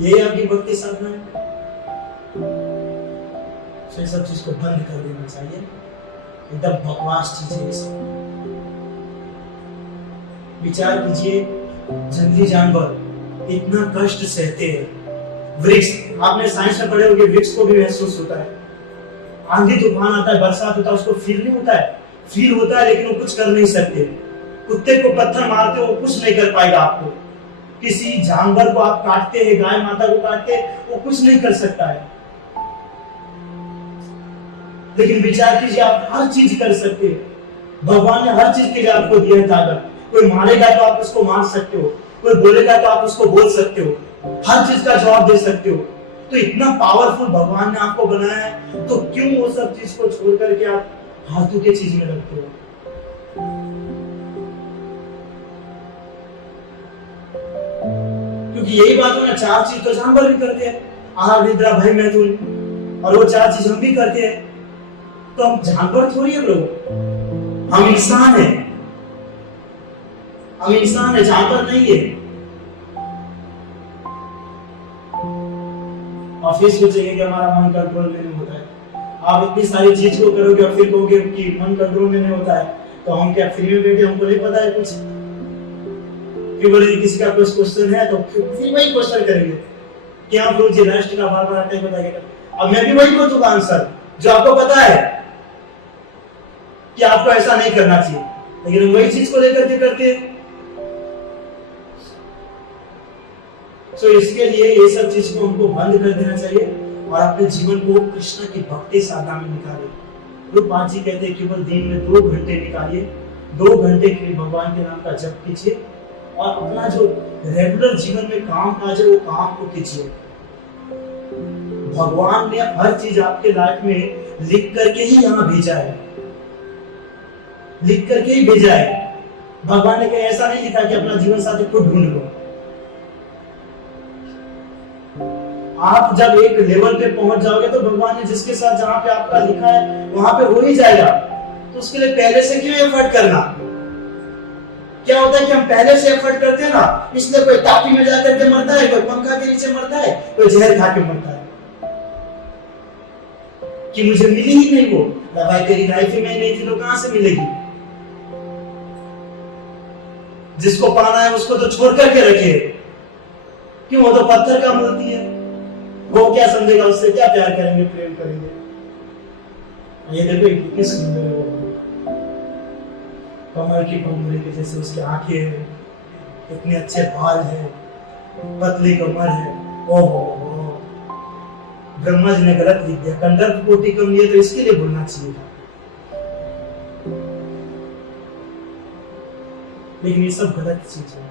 ये आपकी भक्ति साधना है। तो सब चीज को बंद कर देना चाहिए, एकदम बकवास चीज है। विचार कीजिए, जंगली जानवर इतना कष्ट सहते हैं, वृक्ष, आपने साइंस में पढ़े होंगे, वृक्ष को भी महसूस होता है। आंधी तूफान आता है, बरसात होता है, उसको फील नहीं होता है, फील होता है लेकिन वो कुछ कर नहीं सकते। कुत्ते को पत्थर मारते हो वो कुछ नहीं कर पाएगा आपको। किसी जानवर को आप काटते हैं, गाय माता को काटते हैं, वो कुछ नहीं कर सकता है। लेकिन विचार कीजिए, आप हर चीज कर सकते हो। भगवान ने हर चीज के लिए आपको दिया है ताकत। कोई मारेगा तो आप उसको मार सकते हो, कोई बोलेगा तो आप उसको बोल सकते हो, हर चीज का जवाब दे सकते हो। तो इतना पावरफुल भगवान ने आपको बनाया है, तो क्यों वो सब चीज को छोड़ करके आप फालतू के चीज में लगते हो। क्योंकि यही बात है ना, 4 चीज तो जानवर भी करते हैं, आहार निद्रा भय मैथुन, और वो 4 चीज हम भी करते हैं। तो हम जानवर थोड़ी है लोग, हम इंसान हैं, हम इंसान है, जानवर नहीं है। और फिर सोचेंगे कि हमारा मन कंट्रोल में नहीं होता है। आप इतनी सारी चीज को करोगे और फिर कहोगे कि मन कंट्रोल में नहीं होता है, तो हम क्या फ्री में बैठे, हमको नहीं पता है कुछ। फिर बोले किसी का कुछ क्वेश्चन है तो फिर वही क्वेश्चन करेंगे कि आप रोज लास्ट का बार बार अटैक बताइएगा। अब मैं भी वही को दूंगा आंसर जो आपको पता है कि आपको ऐसा नहीं करना चाहिए, लेकिन हम वही चीज को लेकर के करते हैं। तो इसके लिए ये सब चीज को हमको बंद कर देना चाहिए और अपने जीवन को कृष्ण की भक्ति साधना में निकालिए। रूपपाल जी कहते हैं केवल दिन में 2 घंटे निकालिए, 2 घंटे के लिए भगवान के नाम का जप कीजिए और अपना जो रेगुलर जीवन में काम काज है वो काम को कीजिए। भगवान ने हर चीज आपके लाइफ में लिख करके ही यहाँ भेजा है, लिख करके ही भेजा है। भगवान ने कहीं ऐसा नहीं लिखा कि अपना जीवन साथी खुद ढूंढ लो। आप जब एक लेवल पे पहुंच जाओगे तो भगवान ने जिसके साथ जहां पे आपका लिखा है वहां पे हो ही जाएगा। तो उसके लिए पहले से क्यों एफर्ट करना। क्या होता है कि हम पहले से एफर्ट करते हैं ना, इसलिए कोई टापी में जाकर के मरता है, कोई पंखा के नीचे मरता है, कोई जहर खा के मरता है कि मुझे मिली ही नहीं वो दवाई, तेरी लाइफ में नहीं थी तो कहां से मिलेगी। जिसको पाना है उसको तो छोड़ करके रखे, क्यों, वो तो पत्थर का मूर्ति है, वो क्या समझेगा, उससे क्या प्यार करेंगे, प्रेम करेंगे। ये देखो कितनी सुंदर है वो, कमर की कमरे के जैसे उसकी आंखें हैं, इतने अच्छे बाल है, पतली कमर है। ओहो, ब्रह्मा जी ने गलत लिख दिया, कंदर्प कोटि कम लिए तो इसके लिए बोलना चाहिए था, लेकिन ये सब गलत चीज है।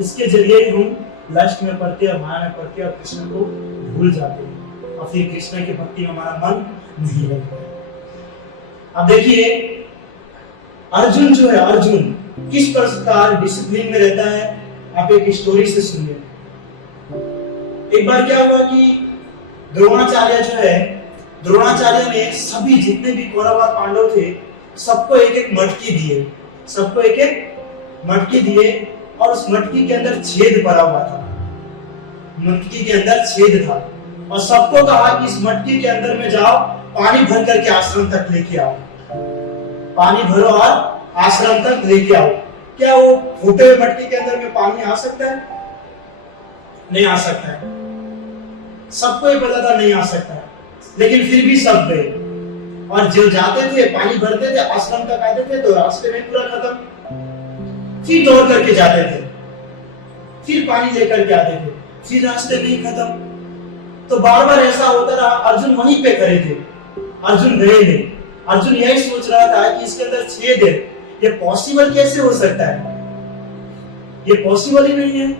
इसके जरिए हम लस्ट में पड़ते हैं, माया में पड़ते हैं और कृष्ण को भूल जाते हैं और फिर कृष्ण की भक्ति में हमारा मन नहीं लगता है। अब देखिए अर्जुन जो है, अर्जुन किस प्रकार डिसिप्लिन में रहता है, आप एक स्टोरी से सुनिए। एक बार क्या हुआ कि द्रोणाचार्य जो है, द्रोणाचार्य ने सभी जितने भी कौरव और पांडव थे सबको एक एक मटकी दिए, सबको एक एक मटकी दिए और उस मटकी के अंदर छेद पड़ा हुआ था, मटकी के अंदर छेद था और सबको कहा कि इस मटकी के अंदर में जाओ, पानी भर करके आश्रम तक लेके आओ, पानी भरो और आश्रम तक लेके आओ। क्या वो फूटे हुए मटकी के अंदर में पानी आ सकता है? नहीं आ सकता है, सबको ये पता था नहीं आ सकता है, लेकिन फिर भी सब गए और जो जाते थे पानी भरते थे, आश्रम तक आते थे तो रास्ते में पूरा खत्म, फिर दौड़ करके जाते थे, फिर पानी लेकर के आते थे, फिर रास्ते में ही खत्म। तो बार बार ऐसा होता रहा, अर्जुन वहीं पे खड़े थे, अर्जुन गए नहीं। अर्जुन यही सोच रहा था कि इसके अंदर छेद है, ये पॉसिबल कैसे हो सकता है, ये पॉसिबल ही नहीं है।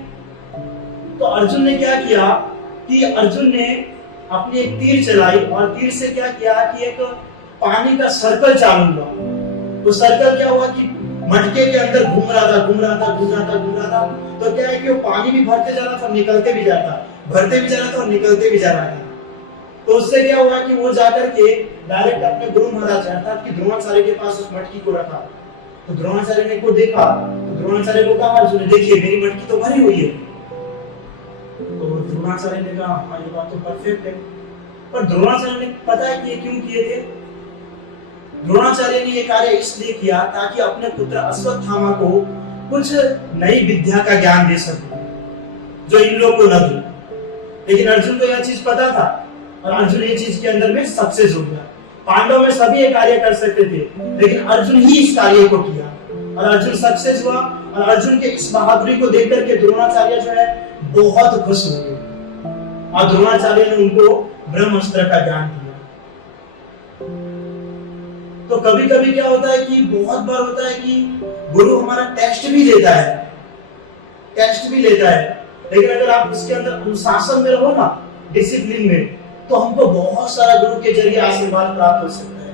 तो अर्जुन ने क्या किया कि अर्जुन ने अपनी एक तीर चलाई और तीर से क्या किया कि एक पानी का सर्कल चालू हुआ। तो सर्कल क्या हुआ कि मटके के अंदर घूम रहा था, घूम रहा था, घूम रहा था, घूम रहा था। तो क्या है कि वो पानी भी भरते जा रहा था, निकलते भी जा रहा था, भरते भी जा रहा था और निकलते भी जा रहा था। तो उससे क्या हुआ कि वो जाकर के डायरेक्ट अपने गुरु महाराज अर्थात कि द्रोणाचार्य के पास उस मटकी को रखा। तो द्रोणाचार्य ने को देखा, तो द्रोणाचार्य को कहा अर्जुन ने, देखिए मेरी मटकी तो भरी हुई है। तो द्रोणाचार्य ने कहा हाँ ये बात तो परफेक्ट है, पर द्रोणाचार्य ने पता है कि ये क्यों किए थे? द्रोणाचार्य ने ये कार्य इसलिए किया ताकि अपने पुत्र अश्वत्थामा को कुछ नई विद्या का ज्ञान दे सके जो इन लोग को न दे। लेकिन अर्जुन को यह चीज पता था और अर्जुन ये चीज के अंदर में सक्सेस हो गया। पांडव में सभी ये कार्य कर सकते थे, लेकिन अर्जुन ही इस कार्य को किया और अर्जुन सक्सेस हुआ। और अर्जुन के इस बहादुरी को देखकर के द्रोणाचार्य जो है बहुत खुश हो गए और द्रोणाचार्य ने उनको ब्रह्मास्त्र का ज्ञान दिया। तो कभी कभी क्या होता है कि बहुत बार होता है कि गुरु हमारा टेस्ट भी लेता है, टेस्ट भी लेता है, लेकिन अगर आप इसके अंदर अनुशासन में रहो ना, डिसिप्लिन में, तो हमको बहुत सारा गुरु के जरिए आशीर्वाद प्राप्त हो सकता है।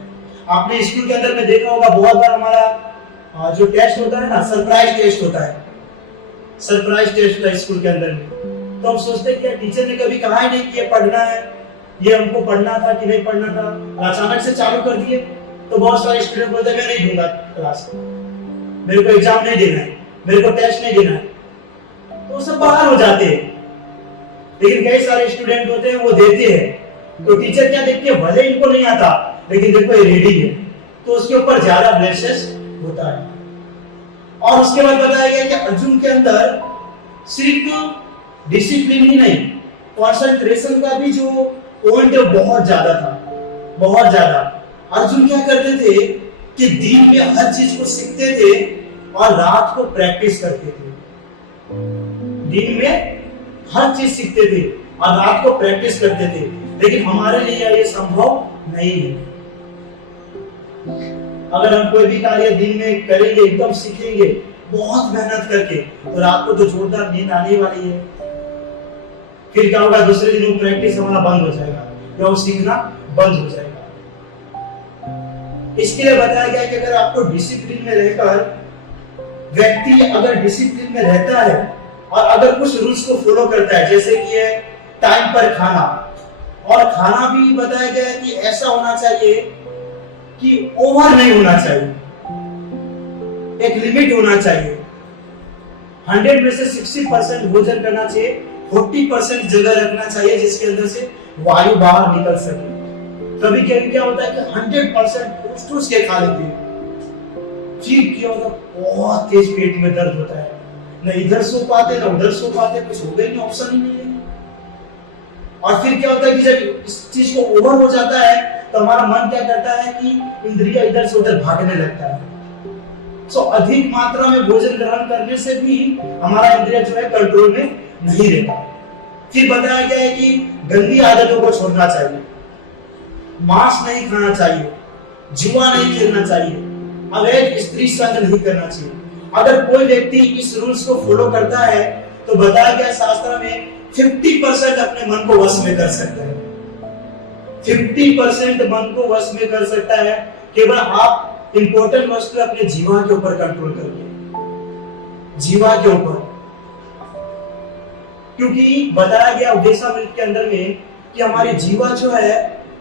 आपने स्कूल के अंदर में देखा होगा बहुत बार हमारा जो टेस्ट होता है ना, सरप्राइज टेस्ट होता है, सरप्राइज टेस्ट होता है स्कूल के अंदर में। तो हम सोचते हैं कि टीचर ने कभी कहा ही नहीं कि ये पढ़ना है, ये हमको पढ़ना था कि नहीं पढ़ना था, अचानक से चालू कर दिए। तो बहुत सारे स्टूडेंट बोलते हैं मैं नहीं दूंगा क्लास, मेरे को एग्जाम नहीं देना है, मेरे को टेस्ट नहीं देना है, तो सब बाहर हो जाते हैं। लेकिन कई सारे स्टूडेंट होते हैं वो देते हैं, तो टीचर क्या देखते हैं, भले इनको नहीं आता लेकिन देखो ये रेडी है, तो उसके ऊपर ज्यादा ब्लेसेस होता है। और उसके बाद बताया गया कि अर्जुन के अंदर सिर्फ डिसिप्लिन ही नहीं, कंसंट्रेशन का भी जो पॉइंट है बहुत ज्यादा था, बहुत ज्यादा। अर्जुन क्या करते थे कि दिन में हर चीज को सीखते थे और रात को प्रैक्टिस करते थे। दिन में हर चीज सीखते थे और रात को प्रैक्टिस करते थे, लेकिन हमारे लिए ये संभव नहीं है। अगर हम कोई भी कार्य दिन में करेंगे, एकदम सीखेंगे बहुत मेहनत करके, तो रात को तो जोरदार नींद आने वाली है। फिर क्या होगा, दूसरे दिन वो प्रैक्टिस हमारा बंद हो जाएगा या वो सीखना बंद हो जाएगा। इसके लिए बताया गया कि अगर आपको डिसिप्लिन में रहकर व्यक्ति अगर डिसिप्लिन में रहता है और अगर कुछ रूल्स को फॉलो करता है, जैसे कि है टाइम पर खाना, और खाना भी बताया गया है कि ऐसा होना चाहिए कि ओवर नहीं होना चाहिए। एक लिमिट होना चाहिए। 100 में से 60% भोजन करना चाहिए, 40% जगह रखना चाहिए जिसके अंदर से वायु बाहर निकल सके। कभी कभी क्या होता है कि 100% ठूस के खा लेते हैं, फिर क्या होता है बहुत तेज पेट में दर्द होता है, न इधर सो पाते न उधर सो पाते, कुछ हो गई नहीं, ऑप्शन ही नहीं है। और फिर क्या होता है कि जब इस चीज को ओवर हो जाता है तो हमारा मन क्या करता है कि इंद्रिय इधर से उधर भागने लगता है। सो अधिक मात्रा में भोजन ग्रहण करने से भी हमारा इंद्रिय जो है कंट्रोल में नहीं रहता। फिर बताया गया है कि गंदी आदतों को छोड़ना चाहिए, मांस नहीं खाना चाहिए, जुआ नहीं खेलना चाहिए, अवैध स्त्री संग नहीं करना चाहिए। अगर कोई व्यक्ति इस रूल्स को फॉलो करता है तो बताया गया शास्त्र में 50% अपने मन को वश में कर सकता है। 50% मन को वश में कर सकता है केवल आप इंपॉर्टेंट वस्तु अपने जीवा के ऊपर कंट्रोल करके, जीवा के ऊपर। क्योंकि बताया गया उपदेशामृत के अंदर में कि हमारी जीवा जो है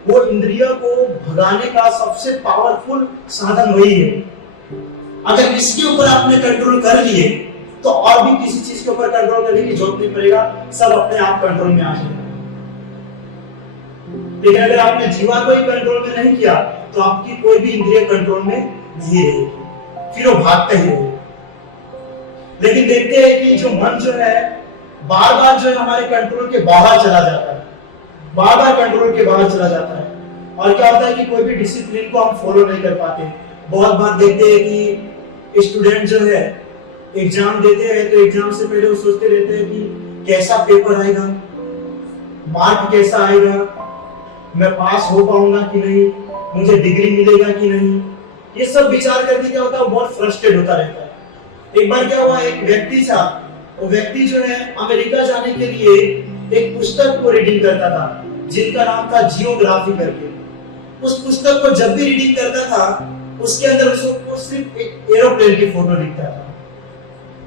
वो इंद्रियों को भगाने का सबसे पावरफुल साधन वही है। अगर इसके ऊपर आपने कंट्रोल कर लिए तो और भी किसी चीज के ऊपर कंट्रोल करने की जरूरत नहीं पड़ेगा, सब अपने आप कंट्रोल में आ जाएगा। लेकिन अगर आपने जीवा को ही कंट्रोल में नहीं किया तो आपकी कोई भी इंद्रिय कंट्रोल में नहीं रहेगी, फिर वो भागते ही रहेगी। लेकिन देखते हैं कि जो मन जो है बार बार जो है हमारे कंट्रोल के बाहर चला जाता है, बार बार कंट्रोल के बाहर चला जाता है। और क्या होता है कि कोई भी डिसिप्लिन को हम फॉलो नहीं कर पाते। बहुत बार देखते हैं कि स्टूडेंट जो है एग्जाम देते हैं तो एग्जाम से पहले वो सोचते रहते हैं कि कैसा पेपर आएगा, मार्क कैसा आएगा, मैं पास हो पाऊंगा कि नहीं, मुझे डिग्री मिलेगा कि नहीं। ये सब विचार करके क्या होता है वो बहुत फ्रस्ट्रेट होता रहता है। एक बार क्या हुआ, एक व्यक्ति था, वो व्यक्ति जो है अमेरिका जाने के लिए एक पुस्तक को रीडिंग करता था जिनका नाम था जियोग्राफी करके। उस पुस्तक को जब भी रीडिंग करता था उसके अंदर उसको सिर्फ एक एरोप्लेन की फोटो दिखता था,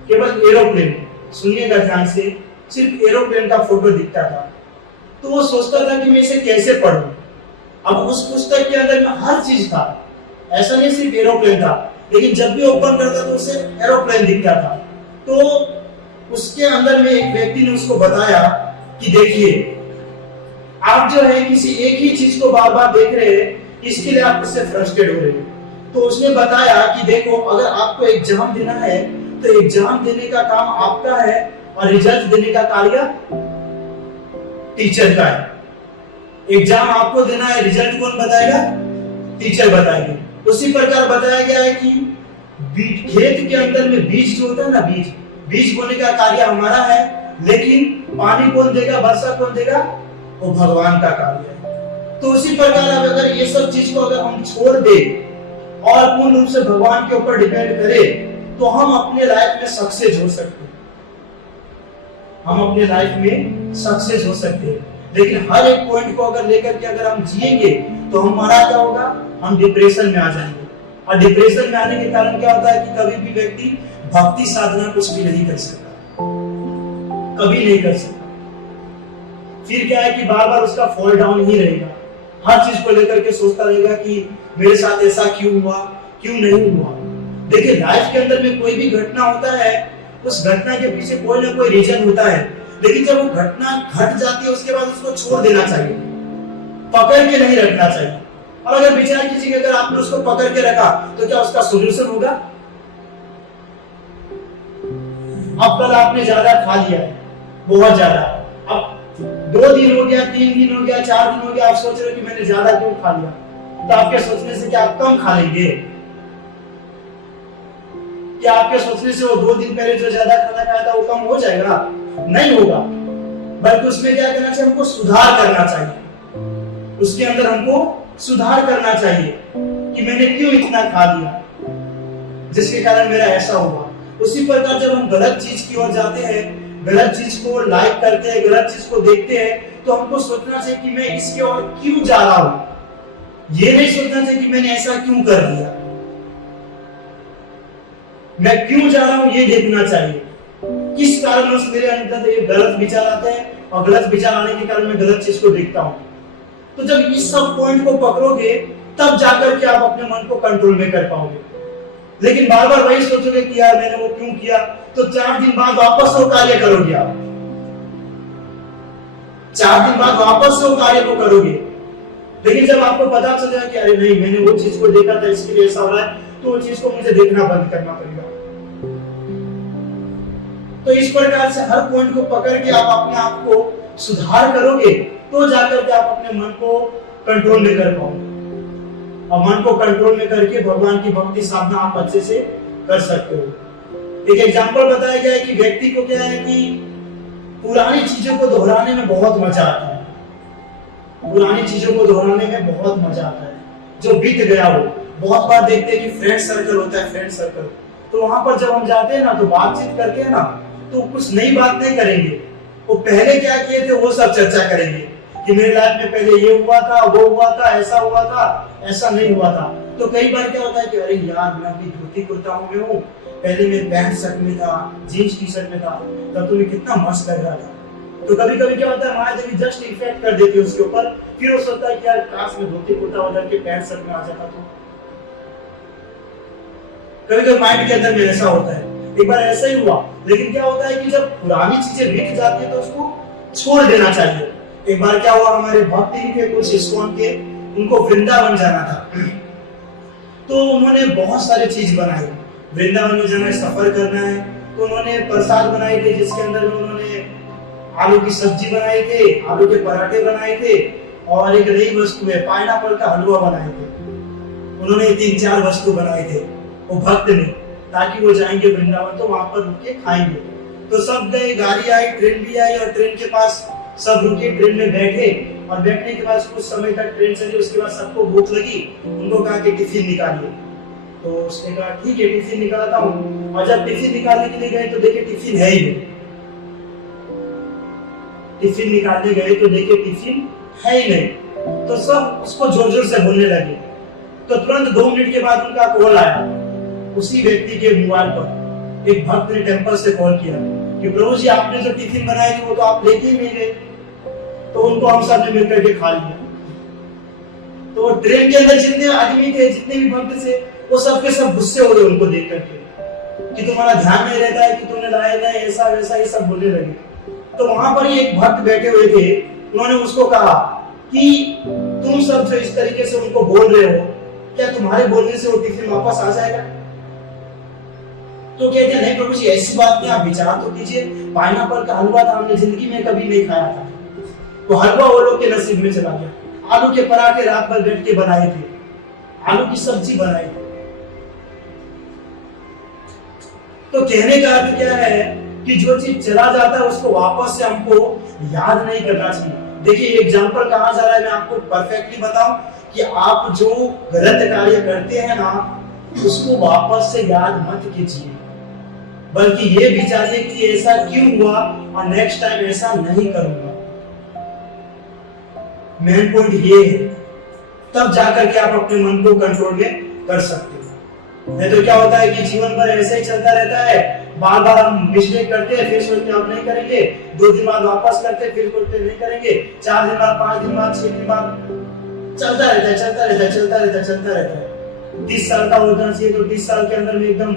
केवल एरोप्लेन। सुनिएगा ध्यान से, सिर्फ एरोप्लेन का फोटो दिखता था। तो वो सोचता था कि मैं इसे कैसे पढूं। अब उस पुस्तक के अंदर में हर चीज था, ऐसा नहीं सिर्फ एरोप्लेन था, लेकिन जब भी ओपन करता तो उसे एरोप्लेन दिखता था। तो उसके अंदर में एक व्यक्ति ने उसको बताया कि देखिए आप जो है किसी एक ही चीज को बार बार देख रहे हैं, इसके लिए आप इससे फ्रस्ट्रेट हो रहे हैं। तो उसने बताया कि देखो अगर आपको एग्जाम देना है तो एग्जाम देने का काम आपका है और रिजल्ट देने का कार्य टीचर का है। एग्जाम आपको देना है, रिजल्ट कौन बताएगा? टीचर बताएंगे। उसी प्रकार बताया गया है कि खेत के अंदर में बीज जो होता है ना, बीज बोने का कार्य हमारा है, लेकिन पानी कौन देगा, वर्षा कौन देगा? वो भगवान का कार्य है। तो उसी प्रकार अगर ये सब चीज को अगर हम छोड़ दे और पूर्ण रूप से भगवान के ऊपर डिपेंड करें तो हम अपने लाइफ में सक्सेस हो सकते हैं, हम अपने लाइफ में सक्सेस हो सकते हैं। लेकिन हर एक पॉइंट को अगर लेकर के अगर हम जिएंगे तो हमारा क्या होगा, हम डिप्रेशन में आ जाएंगे। और डिप्रेशन में आने के कारण क्या होता है कि कभी भी व्यक्ति भक्ति साधना कुछ भी नहीं कर सकता, कभी नहीं कर सकता। फिर क्या है कि बार बार उसका फॉल डाउन ही रहेगा, हर चीज को लेकर के सोचता रहेगा कि मेरे साथ ऐसा क्यों हुआ, क्यों नहीं हुआ। देखिए लाइफ के अंदर में कोई भी घटना होता है, उस घटना के पीछे कोई ना कोई रीजन होता है, लेकिन जब वो घटना घट जाती है उसके बाद उसको छोड़ देना चाहिए, पकड़ के नहीं रखना चाहिए। और अगर विचार कीजिए अगर आपने उसको पकड़ के रखा तो क्या उसका सोल्यूशन होगा? अब कल आपने ज्यादा खा लिया है, बहुत ज्यादा, अब 2 दिन हो गया, 3 दिन हो गया, 4 दिन हो गया, आप सोच रहे हो कि मैंने ज्यादा क्यों खा लिया, तो आपके सोचने से क्या आप कम खा लेंगे? क्या आपके सोचने से वो 2 दिन पहले जो ज्यादा खाना खाया था वो कम हो जाएगा? नहीं होगा। बल्कि उसमें क्या करना चाहिए, हमको सुधार करना चाहिए, उसके अंदर हमको सुधार करना चाहिए कि मैंने क्यों इतना खा लिया जिसके कारण मेरा ऐसा हुआ। उसी प्रकार जब हम गलत चीज की ओर जाते हैं, गलत चीज को लाइक करते हैं, गलत चीज को देखते हैं, तो हमको सोचना चाहिए कि मैं इसके ओर क्यों जा रहा हूं। ये नहीं सोचना चाहिए कि मैंने ऐसा क्यों कर दिया, मैं क्यों जा रहा हूं ये देखना चाहिए। किस कारण मेरे अंदर ये गलत विचार आते हैं और गलत विचार आने के कारण मैं गलत चीज को देखता हूं। तो जब इस सब पॉइंट को पकड़ोगे तब जाकर के आप अपने मन को कंट्रोल में कर पाओगे। लेकिन बार बार वही सोचोगे कि यार मैंने वो क्यों किया, तो 4 दिन बाद वापस वो कार्य करोगे आप। 4 दिन बाद वापस से वो कार्य को करोगे। लेकिन जब आपको पता चल जाए कि अरे नहीं, मैंने वो चीज को देखा था इसके लिए ऐसा हो रहा है, तो वो चीज को मुझे देखना बंद करना पड़ेगा। तो इस प्रकार से हर पॉइंट को पकड़ के आप अपने आप को सुधार करोगे, तो जाकर के आप अपने मन को कंट्रोल में कर पाओगे। और मन को कंट्रोल में करके भगवान की भक्ति साधना आप अच्छे से कर सकते हो। एक एग्जांपल बताया गया है कि व्यक्ति को क्या है कि पुरानी चीजों को दोहराने में बहुत मजा आता है। पुरानी चीजों को दोहराने में बहुत मजा आता है, जो बीत गया हो। बहुत बार देखते हैं कि फ्रेंड सर्कल होता है, फ्रेंड सर्कल, तो वहां पर जब हम जाते हैं ना, तो बातचीत करते हैं ना, तो कुछ नई बात नहीं करेंगे। वो पहले क्या किए थे वो सब चर्चा करेंगे कि मेरे लाइफ में पहले ये हुआ था, वो हुआ था, ऐसा हुआ था, ऐसा नहीं हुआ था। तो कई बार क्या होता है कि अरे यार, मैं अभी धोती कुर्ता में हूँ, पहले मैं पैंट शर्ट में था, जीन्स टी शर्ट में था, तब तुम्हें कितना मस्त लग रहा था। तो कभी कभी क्या होता है, माया देवी जस्ट इफेक्ट कर देती है उसके ऊपर, फिर वो सोचता है कि यार काश में धोती कुर्ता हो जाके पैंट शर्ट में आ जाता। तो कभी कभी माइंड के अंदर में ऐसा होता है। एक बार ऐसा ही हुआ। लेकिन क्या होता है कि जब पुरानी चीजें बीत जाती है तो उसको छोड़ देना चाहिए। एक बार क्या हुआ, हमारे भक्ति के कुछ इस्कॉन के, उनको वृंदावन जाना था, तो उन्होंने बहुत सारी चीज बनाई। वृंदावन में जाना है, सफर करना है, तो उन्होंने प्रसाद बनाए थे, जिसके अंदर में उन्होंने आलू की सब्जी बनाए थे, आलू के पराठे बनाए थे, और एक नई वस्तु है पाइनएप्पल का हलवा बनाए थे। उन्होंने 3-4 वस्तु बनाए थे वो भक्त ने, ताकि वो जाएंगे वृंदावन तो वहां पर रुक के खाएंगे। तो सब गए, गाड़ी आई, ट्रेन भी आई, और ट्रेन के पास सब रुके, ट्रेन में बैठे, और बैठने के बाद कुछ समय तक ट्रेन चली। उसके बाद सबको भूख लगी, उनको कहा कि टिफिन निकालिए। तो उसने कहा ठीक है, टिफिन निकालता हूँ। और जब टिफिन निकालने के लिए गए तो देखे टिफिन है ही नहीं। टिफिन निकालने गए तो देखे टिफिन है ही नहीं। तो सब उसको जोर जोर से बोलने लगे। तो तुरंत 2 मिनट के बाद उनका कॉल आया। उसी व्यक्ति के मोबाइल पर एक भक्त ने टेम्पल से कॉल किया कि प्रभु जी, आपने जो टिफिन बनाए थे वो तो आप लेके ही नहीं गए, तो उनको हम सब ने मिलकर के खा लिया। तो ट्रेन के अंदर जितने आदमी थे, जितने भी भक्त थे, वो सब के सब गुस्से हो गए उनको देख करके कि तुम्हारा ध्यान नहीं रहता है कि तुमने लाया नहीं, ऐसा वैसा ये सब बोलने लगे। तो वहां पर एक भक्त बैठे हुए थे, उन्होंने उसको कहा कि तुम सब जो इस तरीके से उनको बोल रहे हो, क्या तुम्हारे बोलने से वो टिफिन वापस आ जाएगा? तो कहते हैं नहीं प्रभु जी, ऐसी बात नहीं, आप विचार तो कीजिए, पाइनएप्पल का हलवा था, हमने जिंदगी में कभी नहीं खाया था। तो हलवा वो लोग के नसीब में चला गया। आलू के पराठे रात भर बैठ के बनाए थे, आलू की सब्जी बनाई थी। तो कहने का अर्थ क्या है कि जो चीज चला जाता है उसको वापस से हमको याद नहीं करना चाहिए। देखिए एग्जांपल कहां जा रहा है, मैं आपको परफेक्टली बताऊं कि आप जो गलत कार्य करते हैं ना, उसको वापस से याद मत कीजिए, बल्कि ये विचारिए कि ऐसा क्यों हुआ और नेक्स्ट टाइम ऐसा नहीं करूंगा। मेन पॉइंट ये है, तब जाकर के आप अपने मन को कंट्रोल में कर सकते हो। नहीं तो क्या होता है कि जीवन भर ऐसे ही चलता रहता है, बार बार हम मिस्टेक करते हैं, फिर सोचते हैं अब नहीं करेंगे, 2 दिन बाद वापस करते हैं, फिर बोलते नहीं करेंगे, 4 दिन बाद, 5 दिन बाद, 6 दिन बाद, चलता रहता है, चलता रहता है, चलता रहता है, चलता रहता है। 30 साल का होना चाहिए तो 30 साल के अंदर में एकदम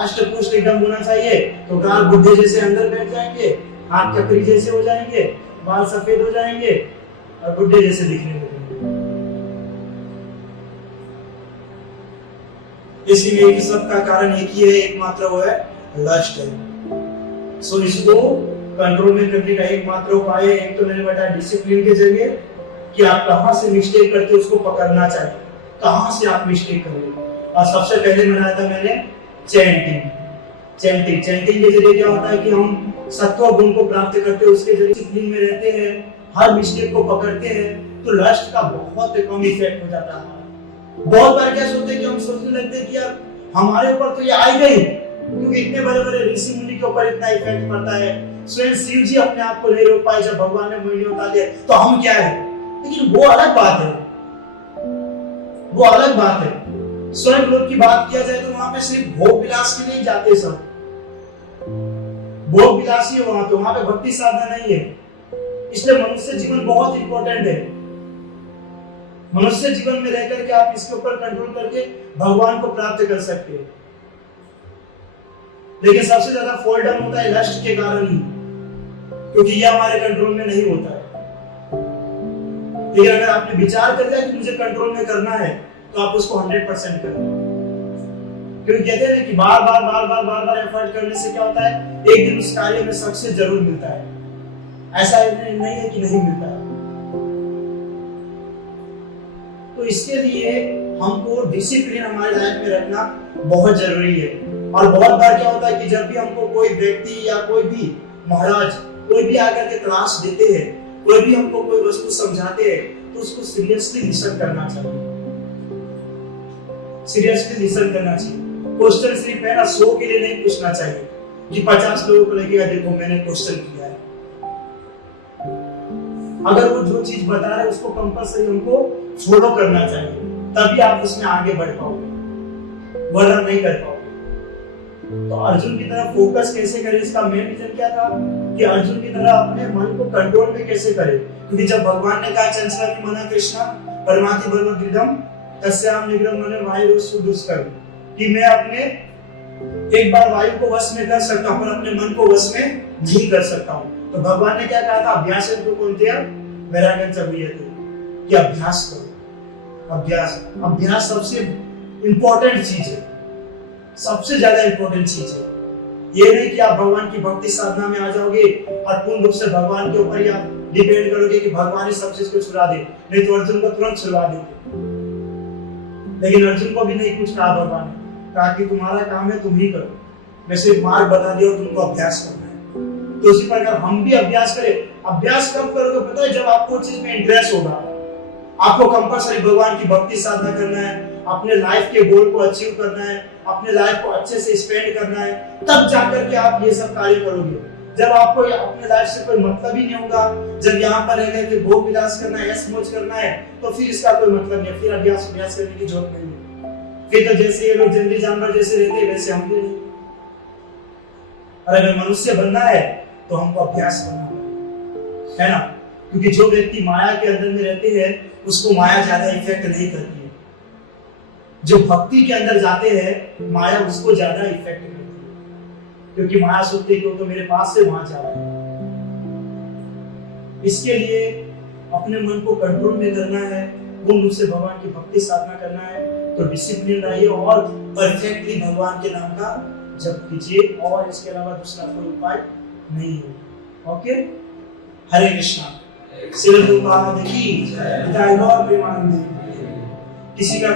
अष्ट पुष्ट एकदम होना चाहिए, तो गाल बुढ़े जैसे अंदर बैठ जाएंगे, हाथ चक्री जैसे हो जाएंगे, बाल सफेद हो जाएंगे और बुढ़े जैसे दिखने लगेंगे। इसीलिए सब का कारण एक ही है, एकमात्र वो है लस्ट है। सो इसको कंट्रोल में करने का एकमात्र उपाय है, एक तो मैंने बताया डिसिप्लिन के जरिए कि आप कहां से मिस्टेक करते हो उसको पकड़ना चाहिए, कहां से आप मिस्टेक करोगे। और सबसे पहले बनाया था मैंने चैंटिंग के जरिए क्या होता है कि हम सत्व गुण को प्राप्त करते हैं, उसके जरिए डिसिप्लिन में रहते हैं, हर मिस्टेक को पकड़ते हैं, तो लस्ट का बहुत कम इफेक्ट हो जाता है। बहुत बार क्या सोचते हैं कि हम सोचने लगते हैं कि यार हमारे ऊपर तो ये आई गई, क्योंकि इतने बड़े बड़े ऋषि मुनि के ऊपर इतना इफेक्ट पड़ता है, स्वयं शिव जी अपने आप को नहीं रोक पाए जब भगवान ने मोहिनी उतार दिया, तो हम क्या है। लेकिन वो अलग बात है, वो अलग बात है। स्वर्ग लोक की बात किया जाए तो वहां पे सिर्फ भोग विलास के लिए जाते, सब भोग विलासी है वहां पे भक्ति साधना नहीं है। इसलिए मनुष्य जीवन बहुत इंपॉर्टेंट है। मनुष्य जीवन में रहकर के आप इसके ऊपर कंट्रोल करके भगवान को प्राप्त कर सकते हैं। लेकिन सबसे ज्यादा फॉल डाउन होता है लस्ट के कारण ही, क्योंकि ये हमारे कंट्रोल में नहीं होता है। लेकिन अगर आपने विचार कर लिया कि मुझे कंट्रोल में करना है, तो आप उसको 100% करें। क्योंकि कहते हैं ना कि बार बार एफर्ट करने से क्या होता है, एक दिन उस कार्य में सक्सेस जरूर मिलता है। ऐसा नहीं है कि नहीं मिलता है। तो इसके लिए हमको डिसिप्लिन हमारे लाइफ में रखना बहुत जरूरी है। और बहुत बार क्या होता है कि जब भी हमको कोई व्यक्ति या कोई भी महाराज कोई भी आकर के क्लास देते हैं, कोई भी हमको कोई वस्तु समझाते हैं, तो उसको सीरियसली लिसन करना चाहिए। सीरियसली लिसन करना चाहिए। क्वेश्चन सिर्फ है ना शो के लिए नहीं पूछना चाहिए कि 50 लोगों को लगेगा देखो मैंने क्वेश्चन किया है। अगर वो जो चीज बता रहा है उसको कंपल्सरी हमको फॉलो करना चाहिए, तभी आप उसमें आगे बढ़ पाओगे, वरना नहीं कर पाओगे। तो अर्जुन की तरह फोकस कैसे करें, इसका मेन रीजन क्या था कि अर्जुन की तरह अपने मन को कंट्रोल में कैसे करें। क्योंकि जब भगवान ने कहा चंचला की मना कृष्णा परमाति बलवदृढ़म तस्याम निग्रह मने वायु सुदुष्कर, कि मैं अपने एक बार वायु को वश में कर सकता हूं पर अपने मन को वश में नहीं कर सकता हूं। तो भगवान ने क्या कहा था, अभ्यास वैराग्य चाहिए कि अभ्यास करो। अभ्यास सबसे इंपॉर्टेंट चीज है, सबसे ज्यादा इंपॉर्टेंट चीज है। ये नहीं कि आप भगवान की भक्ति साधना में आ जाओगे और पूर्ण रूप से भगवान के ऊपर ही आप डिपेंड करोगे कि भगवान ही सब चीज को छुड़ा दे, नहीं तो अर्जुन को तुरंत छुड़ा देते। लेकिन अर्जुन को भी नहीं कुछ कहा भगवान ने, कहा कि तुम्हारा काम है तुम ही करो, मैं सिर्फ मार्ग बता दिया, तुमको अभ्यास करना है। तो उसी प्रकार हम भी अभ्यास करें। अभ्यास कब करोगे पता है, जब आपको चीज में इंटरेस्ट होगा। आपको कंपल्सरी भगवान की भक्ति साधना करना है, अपने लाइफ के गोल को अचीव करना है, अपने लाइफ को अच्छे से स्पेंड करना है, तब जाकर के आप ये सब कार्य करोगे। जब आपको अपने लाइफ से कोई मतलब ही नहीं होगा, जब यहाँ पर रहकर के भोग विलास करना है, ऐश मौज करना है, तो फिर इसका कोई मतलब नहीं, फिर अभ्यास करने की जरूरत नहीं है। फिर तो जैसे ये लोग जंगली जानवर जैसे रहते हैं वैसे हम भी रहेंगे। और अगर मनुष्य बनना है तो हमको अभ्यास करना है ना, क्योंकि जो व्यक्ति माया के अंदर में रहते हैं उसको माया ज्यादा इफेक्ट नहीं करती है। जो भक्ति के अंदर जाते हैं माया उसको ज्यादा इफेक्ट करती है, क्योंकि माया सोचती है कि वो तो मेरे पास से वहां जा रहा है। इसके लिए अपने मन को कंट्रोल में करना है, पूर्ण रूप से भगवान की भक्ति साधना करना है, तो डिसिप्लिन रहिए और परफेक्टली भगवान के नाम का जप कीजिए, और इसके अलावा दूसरा कोई उपाय नहीं है। ओके, हरे कृष्णा। श्री प्रभुपाद की जय। किसी का